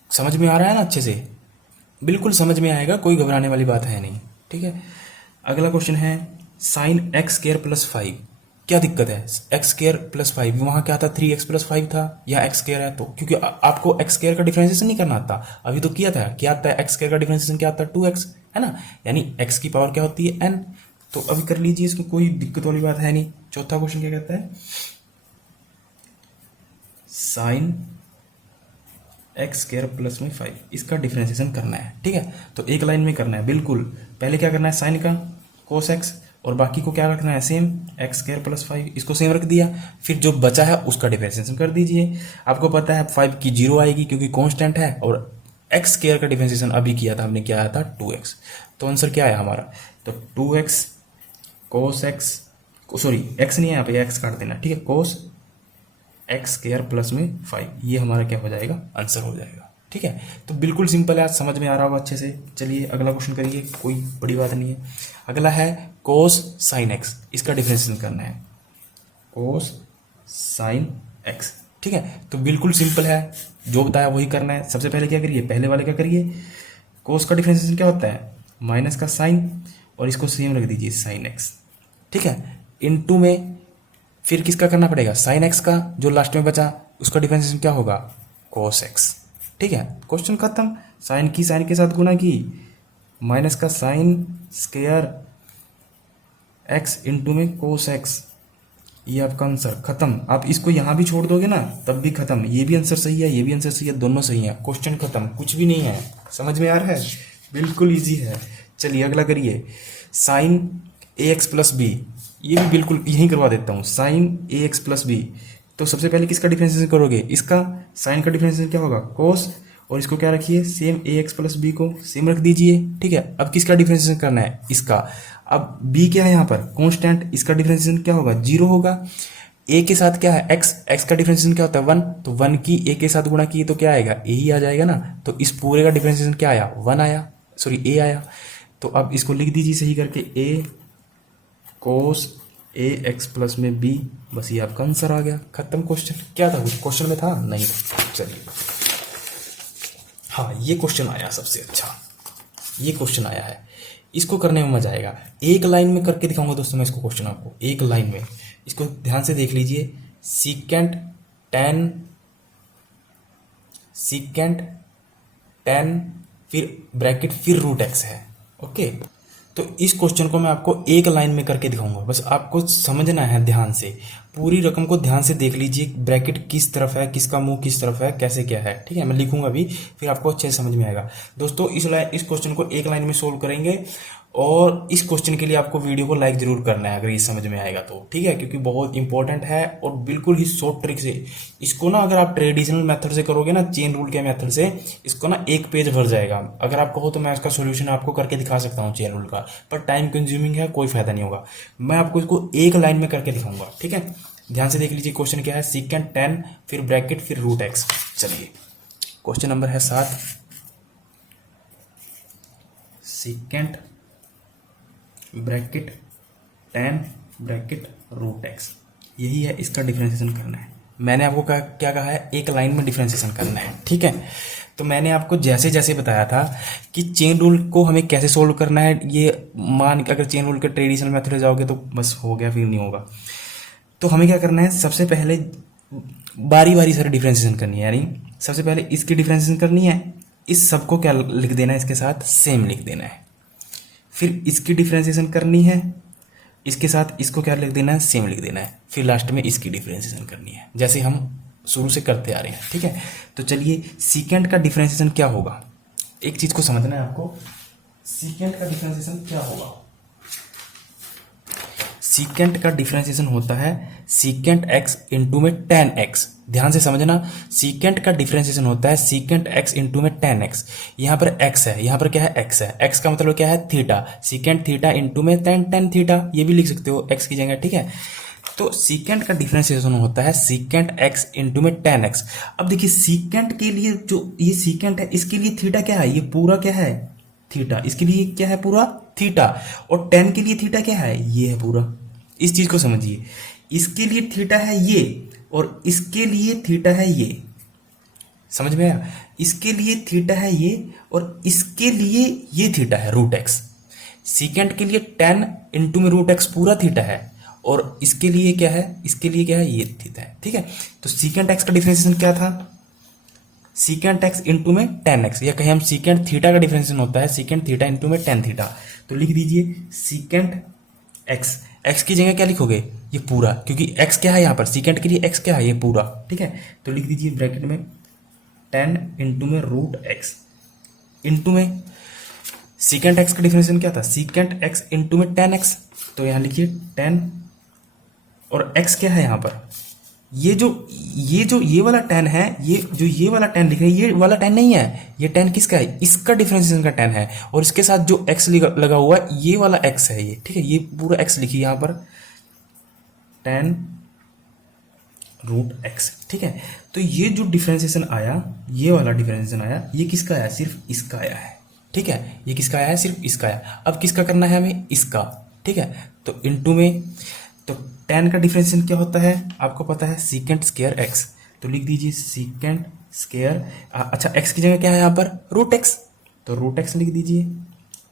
समझ में आ रहा है ना अच्छे से, बिल्कुल समझ में आएगा, कोई घबराने वाली बात है नहीं। ठीक है, अगला क्वेश्चन है साइन एक्स स्क्वायर प्लस 5, क्या दिक्कत है, एक्स स्क्वायर प्लस 5, वहाँ क्या था 3x प्लस 5 था, या एक्स स्क्वायर है, तो क्योंकि आपको एक्स स्क्वायर का डिफरेंशिएशन नहीं करना आता, अभी तो किया था, क्या आता है एक्स स्क्वायर का डिफरेंशिएशन क्या आता है 2x, है ना, यानी x की पावर क्या होती है n, तो अभी कर लीजिए, इसको कोई दिक्कत वाली बात है नहीं। चौथा क्वेश्चन क्या कहता है, साइन एक्स स्क्वायर प्लस में 5, इसका डिफरेंशिएशन करना है। ठीक है, तो एक लाइन में करना है, बिल्कुल पहले क्या करना है, साइन का कोस एक्स, और बाकी को क्या रखना है, सेम एक्स स्क्वायर प्लस 5, इसको सेम रख दिया, फिर जो बचा है उसका डिफरेंशिएशन कर दीजिए। आपको पता है 5 की 0 आएगी क्योंकि कांस्टेंट है, और एक्स स्क्वायर का डिफरेंशिएशन अभी किया था हमने, क्या आया था 2x, तो आंसर क्या आया हमारा, तो 2x cos x, sorry x नहीं है यहाँ पे, एक्स काट देना। ठीक है, कोस एक्स स्क्वायर प्लस में 5, ये हमारा क्या हो जाएगा, आंसर हो जाएगा। ठीक है, तो बिल्कुल सिंपल है, आज समझ में आ रहा होगा अच्छे से। चलिए अगला क्वेश्चन करिए, कोई बड़ी बात नहीं है। अगला है कोस साइन एक्स, इसका डिफरेंशिएशन करना है, कोस साइन एक्स। ठीक है, तो बिल्कुल सिंपल है, जो बताया वही करना है। सबसे पहले क्या करिए, पहले वाले क्या करिए, कोस का डिफरेंशिएशन क्या होता है, माइनस का साइन, और इसको सेम रख दीजिए साइन एक्स। ठीक है, इनटू में फिर किसका करना पड़ेगा, साइन एक्स का, जो लास्ट में बचा उसका डिफरेंशिएशन क्या होगा, कोस एक्स। ठीक है, क्वेश्चन खत्म, साइन की साइन के साथ गुना की, माइनस का साइन स्क्वायर एक्स इंटू में कोस एक्स, ये आपका आंसर खत्म। आप इसको यहाँ भी छोड़ दोगे ना तब भी खत्म, ये भी आंसर सही है, ये भी आंसर सही है, दोनों सही है, क्वेश्चन खत्म, कुछ भी नहीं है। समझ में आ रहा है, बिल्कुल ईजी है। चलिए अगला करिए, साइन ए एक्स प्लस बी, ये भी बिल्कुल यहीं करवा देता हूँ, साइन ए एक्स प्लस बी। तो सबसे पहले किसका डिफरेंशिएशन करोगे, इसका, साइन का डिफरेंशिएशन क्या होगा, कोस, और इसको क्या रखिए, सेम ए एक्स प्लस बी को सेम रख दीजिए। ठीक है, अब किसका डिफरेंशिएशन करना है, इसका। अब b क्या है यहाँ पर, कांस्टेंट, इसका डिफरेंशिएशन क्या होगा, 0 होगा। a के साथ क्या है, x का डिफरेंशिएशन क्या होता है 1, तो 1 की a के साथ गुणा की तो क्या आएगा, a ही आ जाएगा ना, तो इस पूरे का डिफरेंशिएशन क्या आया, 1 आया, सॉरी a आया। तो अब इसको लिख दीजिए सही करके, a cos A x plus में b, बस ये आपका आंसर आ गया, खत्म। क्वेश्चन क्या था, क्वेश्चन में था नहीं था। चलिए हाँ, ये क्वेश्चन आया सबसे अच्छा, ये क्वेश्चन आया है, इसको करने में मजा आएगा। एक लाइन में करके दिखाऊंगा दोस्तों मैं इसको, क्वेश्चन आपको एक लाइन में, इसको ध्यान से देख लीजिए। सीकेंट टेन फिर ब्रैकेट फिर रूट एक्स है। ओके, तो इस क्वेश्चन को मैं आपको एक लाइन में करके दिखाऊंगा, बस आपको समझना है ध्यान से, पूरी रकम को ध्यान से देख लीजिए, ब्रैकेट किस तरफ है, किसका मुंह किस तरफ है, कैसे क्या है। ठीक है, मैं लिखूंगा भी, फिर आपको अच्छे से समझ में आएगा। दोस्तों इस क्वेश्चन को एक लाइन में सोल्व करेंगे, और इस क्वेश्चन के लिए आपको वीडियो को लाइक जरूर करना है अगर ये समझ में आएगा तो। ठीक है, क्योंकि बहुत इंपॉर्टेंट है, और बिल्कुल ही शॉर्ट ट्रिक से इसको ना, अगर आप ट्रेडिशनल मेथड से करोगे ना, चेन रूल के मेथड से, इसको ना एक पेज भर जाएगा। अगर आपको हो तो मैं इसका सोल्यूशन आपको करके दिखा सकता हूँ चेन रूल का, पर टाइम कंज्यूमिंग है, कोई फायदा नहीं होगा। मैं आपको इसको एक लाइन में करके दिखाऊंगा। ठीक है, ध्यान से देख लीजिए, क्वेश्चन क्या है, सीकेंट 10 फिर ब्रैकेट फिर रूट एक्स। चलिए क्वेश्चन नंबर है 7, secant bracket 10 bracket root x, यही है, इसका डिफरेंशिएशन करना है। मैंने आपको क्या कहा है, एक लाइन में डिफरेंशिएशन करना है। ठीक है, तो मैंने आपको जैसे जैसे बताया था कि चेन रूल को हमें कैसे सोल्व करना है, ये मान के अगर चेन रूल के ट्रेडिशनल मेथड से जाओगे तो बस हो गया, फिर नहीं होगा। तो हमें क्या करना है, सबसे पहले बारी बारी सारी डिफरेंशिएशन करनी है, यानी सबसे पहले इसकी डिफरेंशिएशन करनी है, इस सबको क्या लिख देना है, इसके साथ सेम लिख देना है। फिर इसकी डिफरेंशिएशन करनी है, इसके साथ इसको क्या लिख देना है, सेम लिख देना है। फिर लास्ट में इसकी डिफरेंशिएशन करनी है, जैसे हम शुरू से करते आ रहे हैं। ठीक है, तो चलिए सीकेंट का डिफरेंशिएशन क्या होगा, एक चीज को समझना है आपको, सीकेंट का डिफरेंशिएशन क्या होगा। सीकेंट का डिफरेंशिएशन होता है सीकेंट एक्स इंटू में टेन एक्स। ध्यान से समझना, सीकेंट का डिफरेंशिएशन होता है सीकेंट एक्स इंटू में टेन एक्स। यहाँ पर एक्स है, यहाँ पर क्या है एक्स है, एक्स का मतलब क्या है थीटा, सीकेंट थीटा इंटू में टेन टेन थीटा, ये भी लिख सकते हो एक्स की जगह, ठीक है। तो सीकेंट का डिफरेंशिएशन होता है सीकेंट एक्स इंटू में टेन एक्स। अब देखिए सीकेंट के लिए जो ये सीकेंट है इसके लिए थीटा क्या है, ये पूरा क्या है थीटा, इसके लिए क्या है पूरा थीटा, और टेन के लिए थीटा क्या है ये है पूरा। इस चीज को समझिए, इसके लिए थीटा है ये और इसके लिए थीटा है ये, समझ में आया, इसके लिए थीटा है ये और इसके लिए ये थीटा है रूट एक्स। सीकेंट के लिए टेन इंटू में रूट एक्स पूरा थीटा है और इसके लिए क्या है, इसके लिए क्या है ये थीटा है, ठीक है। तो सीकेंट एक्स का डिफरेंशिएशन क्या था, सीकेंट एक्स इंटू में टेन एक्स, या कहीं हम सीकेंट थीटा का डिफरेंशिएशन होता है सीकेंट थीटा इंटू में टेन थीटा। तो लिख दीजिए सीकेंट एक्स, एक्स की जगह क्या लिखोगे ये पूरा, क्योंकि एक्स क्या है यहाँ पर सीकेंट के लिए एक्स क्या है ये पूरा, ठीक है। तो लिख दीजिए ब्रैकेट में टेन इंटू में रूट एक्स इंटू में सीकेंट एक्स का डिफरेंशिएशन क्या था सीकेंट एक्स इंटू में टेन एक्स। तो यहाँ लिखिए टेन और एक्स क्या है यहाँ पर, ये वाला टेन है, ये वाला टेन लिख रहे हैं ये वाला टेन नहीं है, ये टेन किसका है, इसका डिफरेंशिएशन का टेन है, और इसके साथ जो एक्स लगा हुआ है ये वाला एक्स है ये, ठीक है। ये पूरा एक्स लिखिए यहाँ पर टेन रूट एक्स, ठीक है। तो ये जो डिफरेंशिएशन आया, ये वाला डिफरेंशिएशन आया, ये किसका आया, सिर्फ इसका आया है, ठीक है। ये किसका आया है, सिर्फ इसका आया। अब किसका करना है हमें, इसका, ठीक है। तो इंटू में, तो टेन का डिफरेंशिएशन क्या होता है आपको पता है सीकेंट स्क्वायर एक्स। तो लिख दीजिए सीकेंट स्क्वायर, अच्छा एक्स की जगह क्या है यहाँ पर रूट एक्स, तो रूट एक्स लिख दीजिए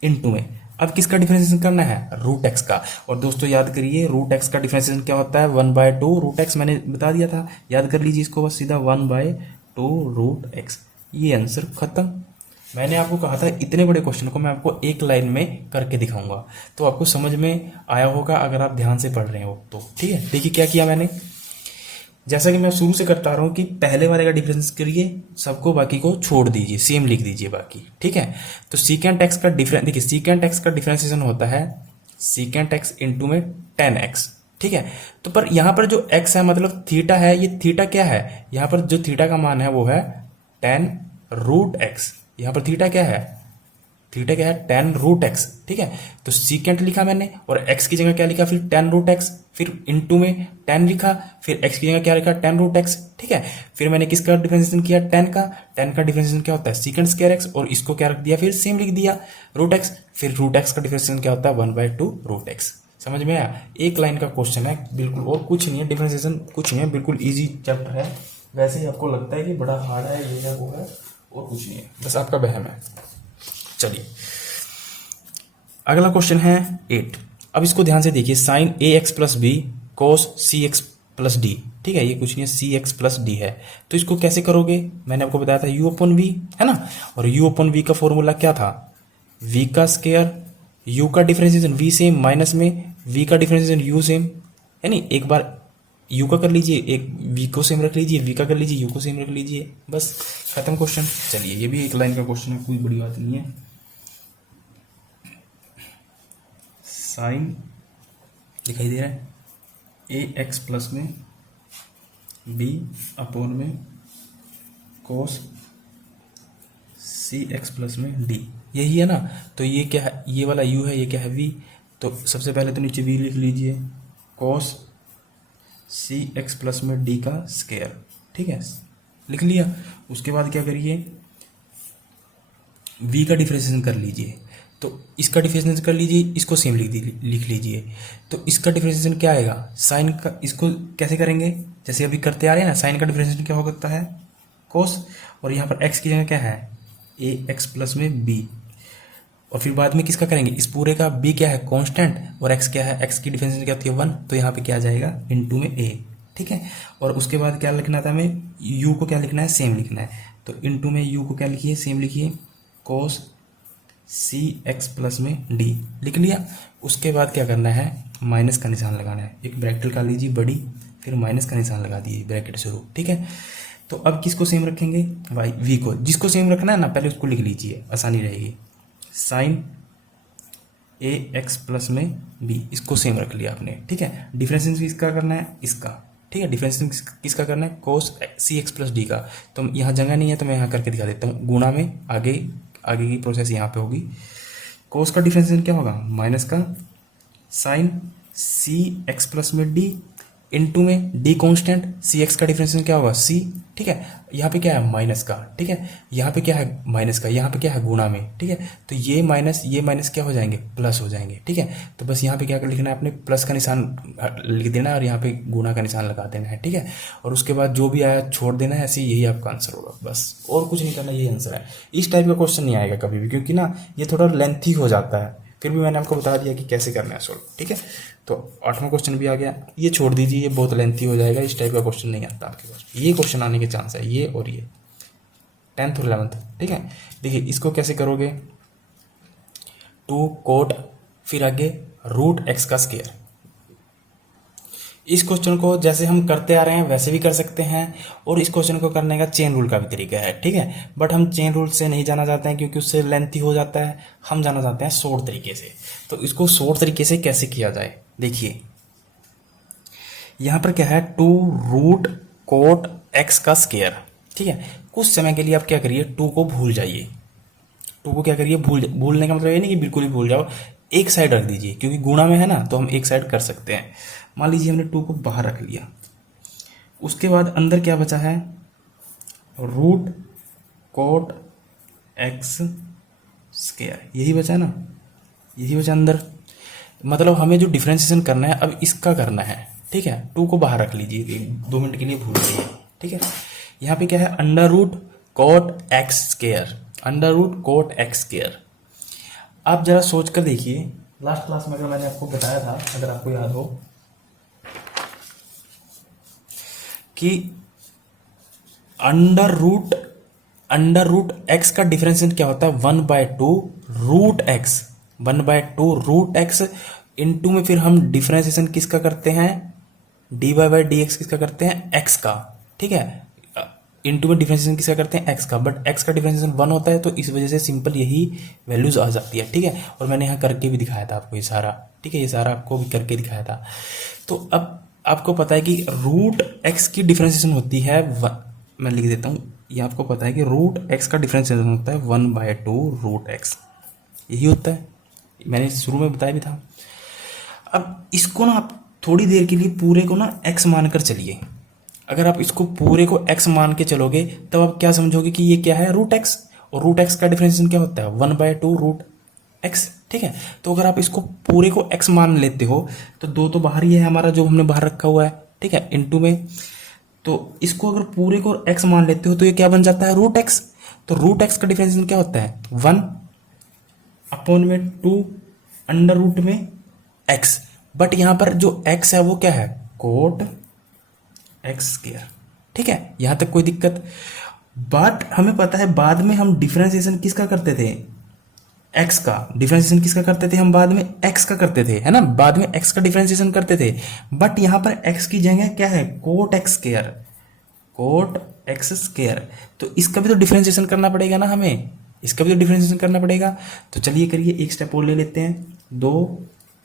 इंटू में। अब किसका डिफरेंशिएशन करना है, रूट एक्स का। और दोस्तों याद करिए रूट एक्स का डिफरेंशिएशन क्या होता है, 1/2 रूट एक्स, मैंने बता दिया था, याद कर लीजिए इसको बस सीधा 1/2 रूट एक्स। ये आंसर खत्म। मैंने आपको कहा था इतने बड़े क्वेश्चन को मैं आपको एक लाइन में करके दिखाऊंगा, तो आपको समझ में आया होगा अगर आप ध्यान से पढ़ रहे हो तो, ठीक है। देखिए क्या किया मैंने, जैसा कि मैं शुरू से करता रहा हूँ कि पहले वाले का डिफरेंस करिए सबको, बाकी को छोड़ दीजिए, सेम लिख दीजिए बाकी, ठीक है। तो सीकेंट एक्स का डिफरेंस, देखिए सीकेंट एक्स का डिफरेंशिएशन होता है सीकेंट एक्स इंटू में टेन एक्स, ठीक है। तो पर यहाँ पर जो एक्स है मतलब थीटा है, ये थीटा क्या है, यहाँ पर जो थीटा का मान है वो है टेन रूट एक्स। यहाँ पर थीटा क्या है, थीटा क्या है टेन रूट एक्स, ठीक है। तो सीकेंट लिखा मैंने और एक्स की जगह क्या लिखा, फिर टेन रूट एक्स, फिर इंटू में टेन लिखा, फिर एक्स की जगह क्या लिखा टेन रूट एक्स, ठीक है। फिर मैंने किसका डिफरेंशिएशन किया, टेन का, टेन का डिफरेंशिएशन क्या होता है सीकेंट स्क्वायर एक्स, और इसको क्या रख दिया फिर सेम लिख दिया रूट एक्स, फिर रूट एक्स का डिफरेंशिएशन क्या होता है 1/2 रूट एक्स। समझ में आया, एक लाइन का क्वेश्चन है बिल्कुल, और कुछ नहीं है, डिफरेंशिएशन कुछ नहीं है, बिल्कुल ईजी चैप्टर है। वैसे ही आपको लगता है कि बड़ा हार्ड है, ये है वो है, और कुछ नहीं है, बस आपका वहम है। चलिए अगला क्वेश्चन है 8। अब इसको ध्यान से देखिए, साइन ए एक्स प्लस बी कोस सी एक्स प्लस डी, ठीक है। ये कुछ नहीं है, सी एक्स प्लस डी है। तो इसको कैसे करोगे, मैंने आपको बताया था यू अपन वी, है ना। और यू अपन वी का फॉर्मूला क्या था, वी का स्क्वायर, यू का डिफरेंशिएशन वी सेम, माइनस में वी का डिफरेंशिएशन यू सेम, यानी एक बार यू का कर लीजिए, एक वी को सेम रख लीजिए, वी का कर लीजिए, यू को सेम रख लीजिए, बस खत्म क्वेश्चन। चलिए ये भी एक लाइन का क्वेश्चन है, कोई बड़ी बात नहीं है। साइन दिखाई दे रहा है ए एक्स प्लस में बी अपोन में कोस सी एक्स प्लस में डी, यही है ना। तो ये क्या है, ये वाला यू है, ये क्या है वी। तो सबसे पहले तो नीचे वी लिख लीजिए, कोस सी एक्स प्लस में डी का स्क्वायर, ठीक है, लिख लिया। उसके बाद क्या करिए, वी का डिफरेंशिएशन कर लीजिए, तो इसका डिफरेंशिएशन कर लीजिए, इसको सेम लिख लीजिए। तो इसका डिफरेंशिएशन क्या आएगा, साइन का, इसको कैसे करेंगे, जैसे अभी करते आ रहे हैं ना, साइन का डिफरेंशिएशन क्या हो सकता है कोस, और यहाँ पर एक्स की जगह क्या है ए एक्स प्लस में बी, और फिर बाद में किसका करेंगे, इस पूरे का बी क्या है कांस्टेंट, और एक्स क्या है, एक्स की डिफरेंशिएशन क्या होती है 1, तो यहाँ पे क्या आ जाएगा इनटू में ए, ठीक है। और उसके बाद क्या लिखना था हमें, यू को क्या लिखना है सेम लिखना है, तो इनटू में यू को क्या लिखिए सेम लिखिए, कोस सी एक्स प्लस में डी लिख लिया। उसके बाद क्या करना है, माइनस का निशान लगाना है, एक ब्रैकेट लगा लीजिए बड़ी, फिर माइनस का निशान लगा दिए ब्रैकेट शुरू, ठीक है। तो अब किसको सेम रखेंगे, वाई वी को, जिसको सेम रखना है ना पहले उसको लिख लीजिए, आसानी रहेगी। साइन ए एक्स प्लस में बी, इसको सेम रख लिया आपने, ठीक है। डिफरेंशिएशन किसका करना है, इसका, ठीक है। डिफरेंशिएशन किसका करना है, कोस सी एक्स प्लस डी का। तो यहाँ जगह नहीं है तो मैं यहाँ करके दिखा देता हूँ, गुणा में आगे आगे की प्रोसेस यहाँ पे होगी। कोस का डिफरेंशिएशन क्या होगा, माइनस का साइन सी एक्स प्लस में डी, इनटू में डी कांस्टेंट, सी एक्स का डिफरेंशिएशन क्या होगा सी, ठीक है। यहाँ पे क्या है माइनस का, ठीक है। यहाँ पे क्या है माइनस का, यहाँ पे क्या है गुणा में, ठीक है। तो ये माइनस क्या हो जाएंगे, प्लस हो जाएंगे, ठीक है। तो बस यहाँ पे क्या लिखना है आपने, प्लस का निशान लिख देना है और यहाँ पे गुणा का निशान लगा देना है, ठीक है। और उसके बाद जो भी आया छोड़ देना है, ऐसे यही आपका आंसर होगा, बस और कुछ नहीं करना, यही आंसर है। इस टाइप का क्वेश्चन नहीं आएगा कभी भी, क्योंकि ना ये थोड़ा लेंथी हो जाता है। फिर भी मैंने आपको बता दिया कि कैसे करना है सॉल्व, ठीक है। तो 8वां क्वेश्चन भी आ गया, ये छोड़ दीजिए, ये बहुत लेंथी हो जाएगा, इस टाइप का क्वेश्चन नहीं आता आपके पास। ये क्वेश्चन आने के चांस है, ये और ये 10th और 11th, ठीक है। देखिए इसको कैसे करोगे, 2 कोट फिर आगे रूट एक्स का स्क्वायर। इस क्वेश्चन को जैसे हम करते आ रहे हैं वैसे भी कर सकते हैं, और इस क्वेश्चन को करने का चेन रूल का भी तरीका है, ठीक है। बट हम चेन रूल से नहीं जाना चाहते हैं क्योंकि उससे लेंथी हो जाता है, हम जाना चाहते हैं शॉर्ट तरीके से। तो इसको शॉर्ट तरीके से कैसे किया जाए, देखिए यहां पर क्या है, 2 रूट कोट एक्स का स्क्वायर, ठीक है। कुछ समय के लिए आप क्या करिए, 2 को भूल जाइए, 2 को क्या करिए भूलने का मतलब ये नहीं कि बिल्कुल ही भूल जाओ, एक साइड रख दीजिए, क्योंकि गुणा में है ना तो हम एक साइड कर सकते हैं। मान लीजिए हमने 2 को बाहर रख लिया, उसके बाद अंदर क्या बचा है, रूट कोट एक्स स्क्वायर, यही बचा ना, यही बचा अंदर। मतलब हमें जो डिफरेंशिएशन करना है अब इसका करना है, ठीक है। 2 को बाहर रख लीजिए, 2 मिनट के लिए भूल जाइए, ठीक है। यहाँ पे क्या है, under root cot x square, under root cot x square. आप जरा सोच कर देखिए, लास्ट क्लास में अगर मैंने आपको बताया था, अगर आपको याद हो, कि अंडर रूट एक्स का डिफरेंशिएशन क्या होता है, 1/2 root x, 1/2 root x into में फिर हम डिफरेंशिएशन किसका करते हैं, d y by d x किसका करते हैं, एक्स का, ठीक है। इनटू में डिफरेंशिएशन किसका करते हैं, एक्स का, बट एक्स का डिफरेंशिएशन 1 होता है, तो इस वजह से सिंपल यही वैल्यूज आ जाती है, ठीक है। और मैंने यहाँ करके भी दिखाया था आपको ये सारा, ठीक है, ये सारा आपको भी करके दिखाया था। तो अब आपको पता है कि रूट एक्स की डिफरेंशिएशन होती है, मैं लिख देता हूँ, ये आपको पता है कि रूट एक्स का डिफरेंशिएशन होता है 1/2 रूट एक्स, यही होता है, मैंने शुरू में बताया भी था। अब इसको ना आप थोड़ी देर के लिए पूरे को ना एक्स मानकर चलिए। अगर आप इसको पूरे को एक्स मान के चलोगे तब आप क्या समझोगे कि ये क्या है, रूट एक्स, और रूट एक्स का डिफरेंशिएशन क्या होता है, 1/2 रूट एक्स, ठीक है। तो अगर आप इसको पूरे को एक्स मान लेते हो तो 2 तो बाहर ही है हमारा, जो हमने बाहर रखा हुआ है, ठीक है, इनटू में, तो इसको अगर पूरे को एक्स मान लेते हो तो ये क्या बन जाता है, रूट एक्स। तो रूट एक्स का डिफरेंशिएशन क्या होता है, 1/2 अंडर रूट में एक्स, बट यहां पर जो एक्स है वो क्या है, कोट एक्स स्क्वायर, ठीक है। यहां तक कोई दिक्कत। बट हमें पता है बाद में हम डिफरेंशिएशन किसका करते थे, एक्स का डिफरेंशिएशन किसका करते थे हम, बाद में एक्स का करते थे, है ना, बाद में एक्स का डिफरेंशिएशन करते थे। बट यहां पर एक्स की जगह क्या है, cot x square, cot x square. तो इसका भी तो डिफरेंशिएशन करना पड़ेगा ना हमें, इसका भी तो डिफरेंशिएशन करना पड़ेगा। तो चलिए करिए, एक स्टेप और ले लेते हैं, 2,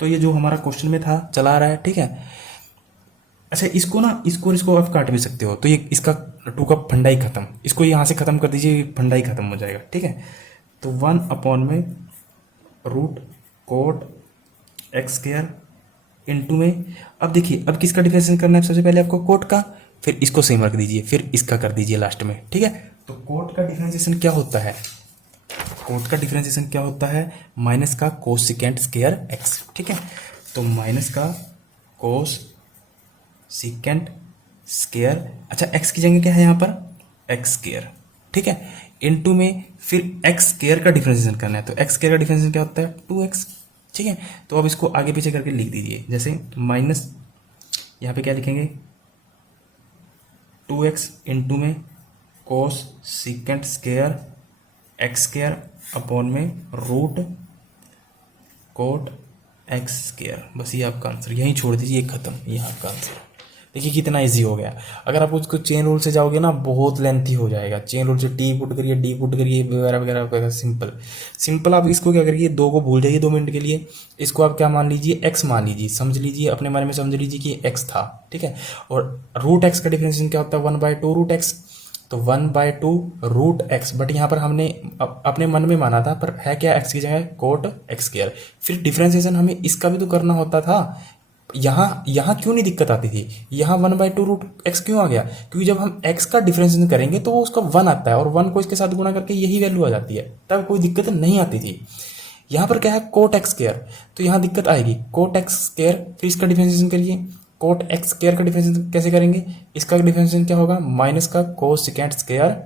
तो ये जो हमारा क्वेश्चन में था चला आ रहा है, ठीक है। अच्छा इसको ना, इसको आप काट भी सकते हो, तो ये इसका 2 का फंडा ही खत्म, इसको यहाँ से खत्म कर दीजिए, फंडा ही खत्म हो जाएगा, ठीक है। तो 1 में root cot x square into में, अब देखिए अब किसका डिफरेंशिएशन करना है, सबसे पहले आपको कोट का, फिर इसको सेम रख दीजिए, फिर इसका कर दीजिए लास्ट में, ठीक है। तो कोट का डिफरेंशिएशन क्या होता है, कोट का डिफरेंशिएशन क्या होता है, माइनस का कोसेकेंट स्क्वायर एक्स, ठीक है। तो माइनस का कोस सीकेंट स्क्वायर, अच्छा एक्स की जगह क्या है यहाँ पर, एक्स स्क्वायर, ठीक है, इनटू में फिर एक्स स्क्वायर का डिफरेंशिएशन करना है। तो एक्स स्क्वायर का डिफरेंशिएशन क्या होता है, 2x, ठीक है। तो अब इसको आगे पीछे करके लिख दीजिए, जैसे माइनस यहाँ पे क्या लिखेंगे, 2x इनटू में cos secant square x square upon में रूट कोट एक्स स्क्वायर। बस ये आपका आंसर, यहीं छोड़ दीजिए, खत्म, ये आपका आंसर। देखिए कितना इजी हो गया। अगर आप उसको चेन रूल से जाओगे ना बहुत लेंथी हो जाएगा। चेन रूल से टी पुट करिए, डी पुट करिए, वगैरह वगैरह वगैरह। सिंपल सिंपल आप इसको क्या करिए, 2 को भूल जाइए 2 मिनट के लिए। इसको आप क्या मान लीजिए, एक्स मान लीजिए, समझ लीजिए अपने मन में, समझ लीजिए कि एक्स था, ठीक है। और रूट एक्स का डिफरेंशिएशन क्या होता है, 1/2 रूट एक्स। तो 1/2 रूट एक्स, बट यहाँ पर हमने अपने मन में माना था, पर है क्या एक्स की जगह कोट एक्स स्क्वायर। फिर डिफरेंशिएशन हमें इसका भी तो करना होता था। यहाँ यहाँ क्यों नहीं दिक्कत आती थी, यहाँ 1/2 रूट एक्स क्यों आ गया, क्योंकि जब हम एक्स का डिफरेंशिएशन करेंगे तो वो उसका 1 आता है, और 1 को इसके साथ गुणा करके यही वैल्यू आ जाती है, तब कोई दिक्कत नहीं आती थी। यहाँ पर क्या है, कोट एक्स स्क्वायर, तो यहाँ दिक्कत आएगी, कोट एक्स स्क्वायर। फिर इसका डिफरेंशिएशन करिए, कोट एक्स स्क्वायर का डिफरेंशिएशन कैसे करेंगे, इसका डिफरेंशिएशन क्या होगा, माइनस का कोस सेकेंड स्क्वायर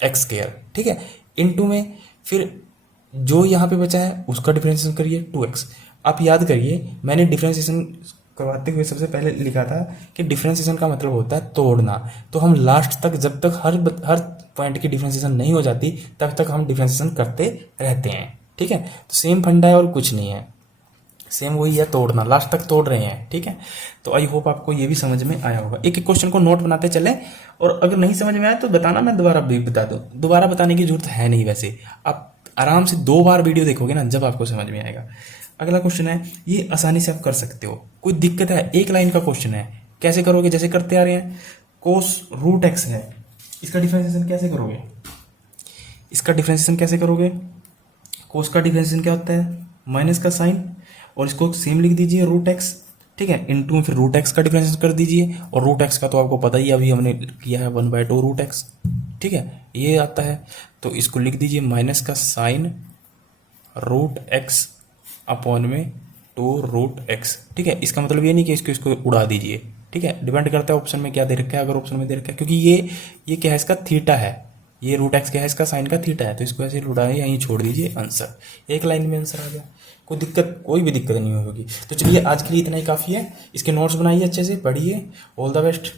एक्स स्क्वायर, ठीक है, इनटू में फिर जो यहाँ पे बचा है उसका डिफरेंशिएशन करिए 2x। आप याद करिए, मैंने डिफरेंशिएशन करवाते हुए सबसे पहले लिखा था कि डिफरेंशिएशन का मतलब होता है तोड़ना। तो हम लास्ट तक, जब तक हर पॉइंट की डिफरेंशिएशन नहीं हो जाती तब तक हम डिफरेंशिएशन करते रहते हैं, ठीक है। तो सेम फंडा है और कुछ नहीं है, सेम वही है, तोड़ना, लास्ट तक तोड़ रहे हैं, ठीक है। तो आई होप आपको ये भी समझ में आया होगा। एक एक क्वेश्चन को नोट बनाते चलें, और अगर नहीं समझ में आया तो बताना, मैं दोबारा भी बता दूं। दोबारा बताने की जरूरत है नहीं, वैसे आप आराम से 2 बार वीडियो देखोगे ना, जब आपको समझ में आएगा। अगला क्वेश्चन है, ये आसानी से आप कर सकते हो, कोई दिक्कत है, 1 लाइन का क्वेश्चन है। कैसे करोगे, जैसे करते आ रहे हैं, कोस रूट एक्स है, इसका डिफरेंशिएशन कैसे करोगे, इसका डिफरेंशिएशन कैसे करोगे, कोस का डिफरेंशिएशन क्या होता है, माइनस का साइन, और इसको सेम लिख दीजिए रूट एक्स, ठीक है, इनटू में फिर रूट एक्स का डिफरेंशिएशन कर दीजिए। और रूट एक्स का तो आपको पता ही है, अभी हमने किया है 1/2 रूट एक्स, ठीक है, ये आता है। तो इसको लिख दीजिए माइनस का साइन रूट एक्स अपॉन में 2 रूट एक्स, ठीक है। इसका मतलब ये नहीं कि इसको उड़ा दीजिए, ठीक है, डिपेंड करता है ऑप्शन में क्या दे रखा है। अगर ऑप्शन में दे रखा है, क्योंकि ये क्या है, इसका थीटा है, ये रूट एक्स क्या है, इसका साइन का थीटा है, तो इसको ऐसे उड़ाए, यहीं छोड़ दीजिए, आंसर 1 लाइन में आंसर आ गया। कोई भी दिक्कत नहीं होगी। तो चलिए आज के लिए इतना ही काफ़ी है। इसके नोट्स बनाइए, अच्छे से पढ़िए। All the best.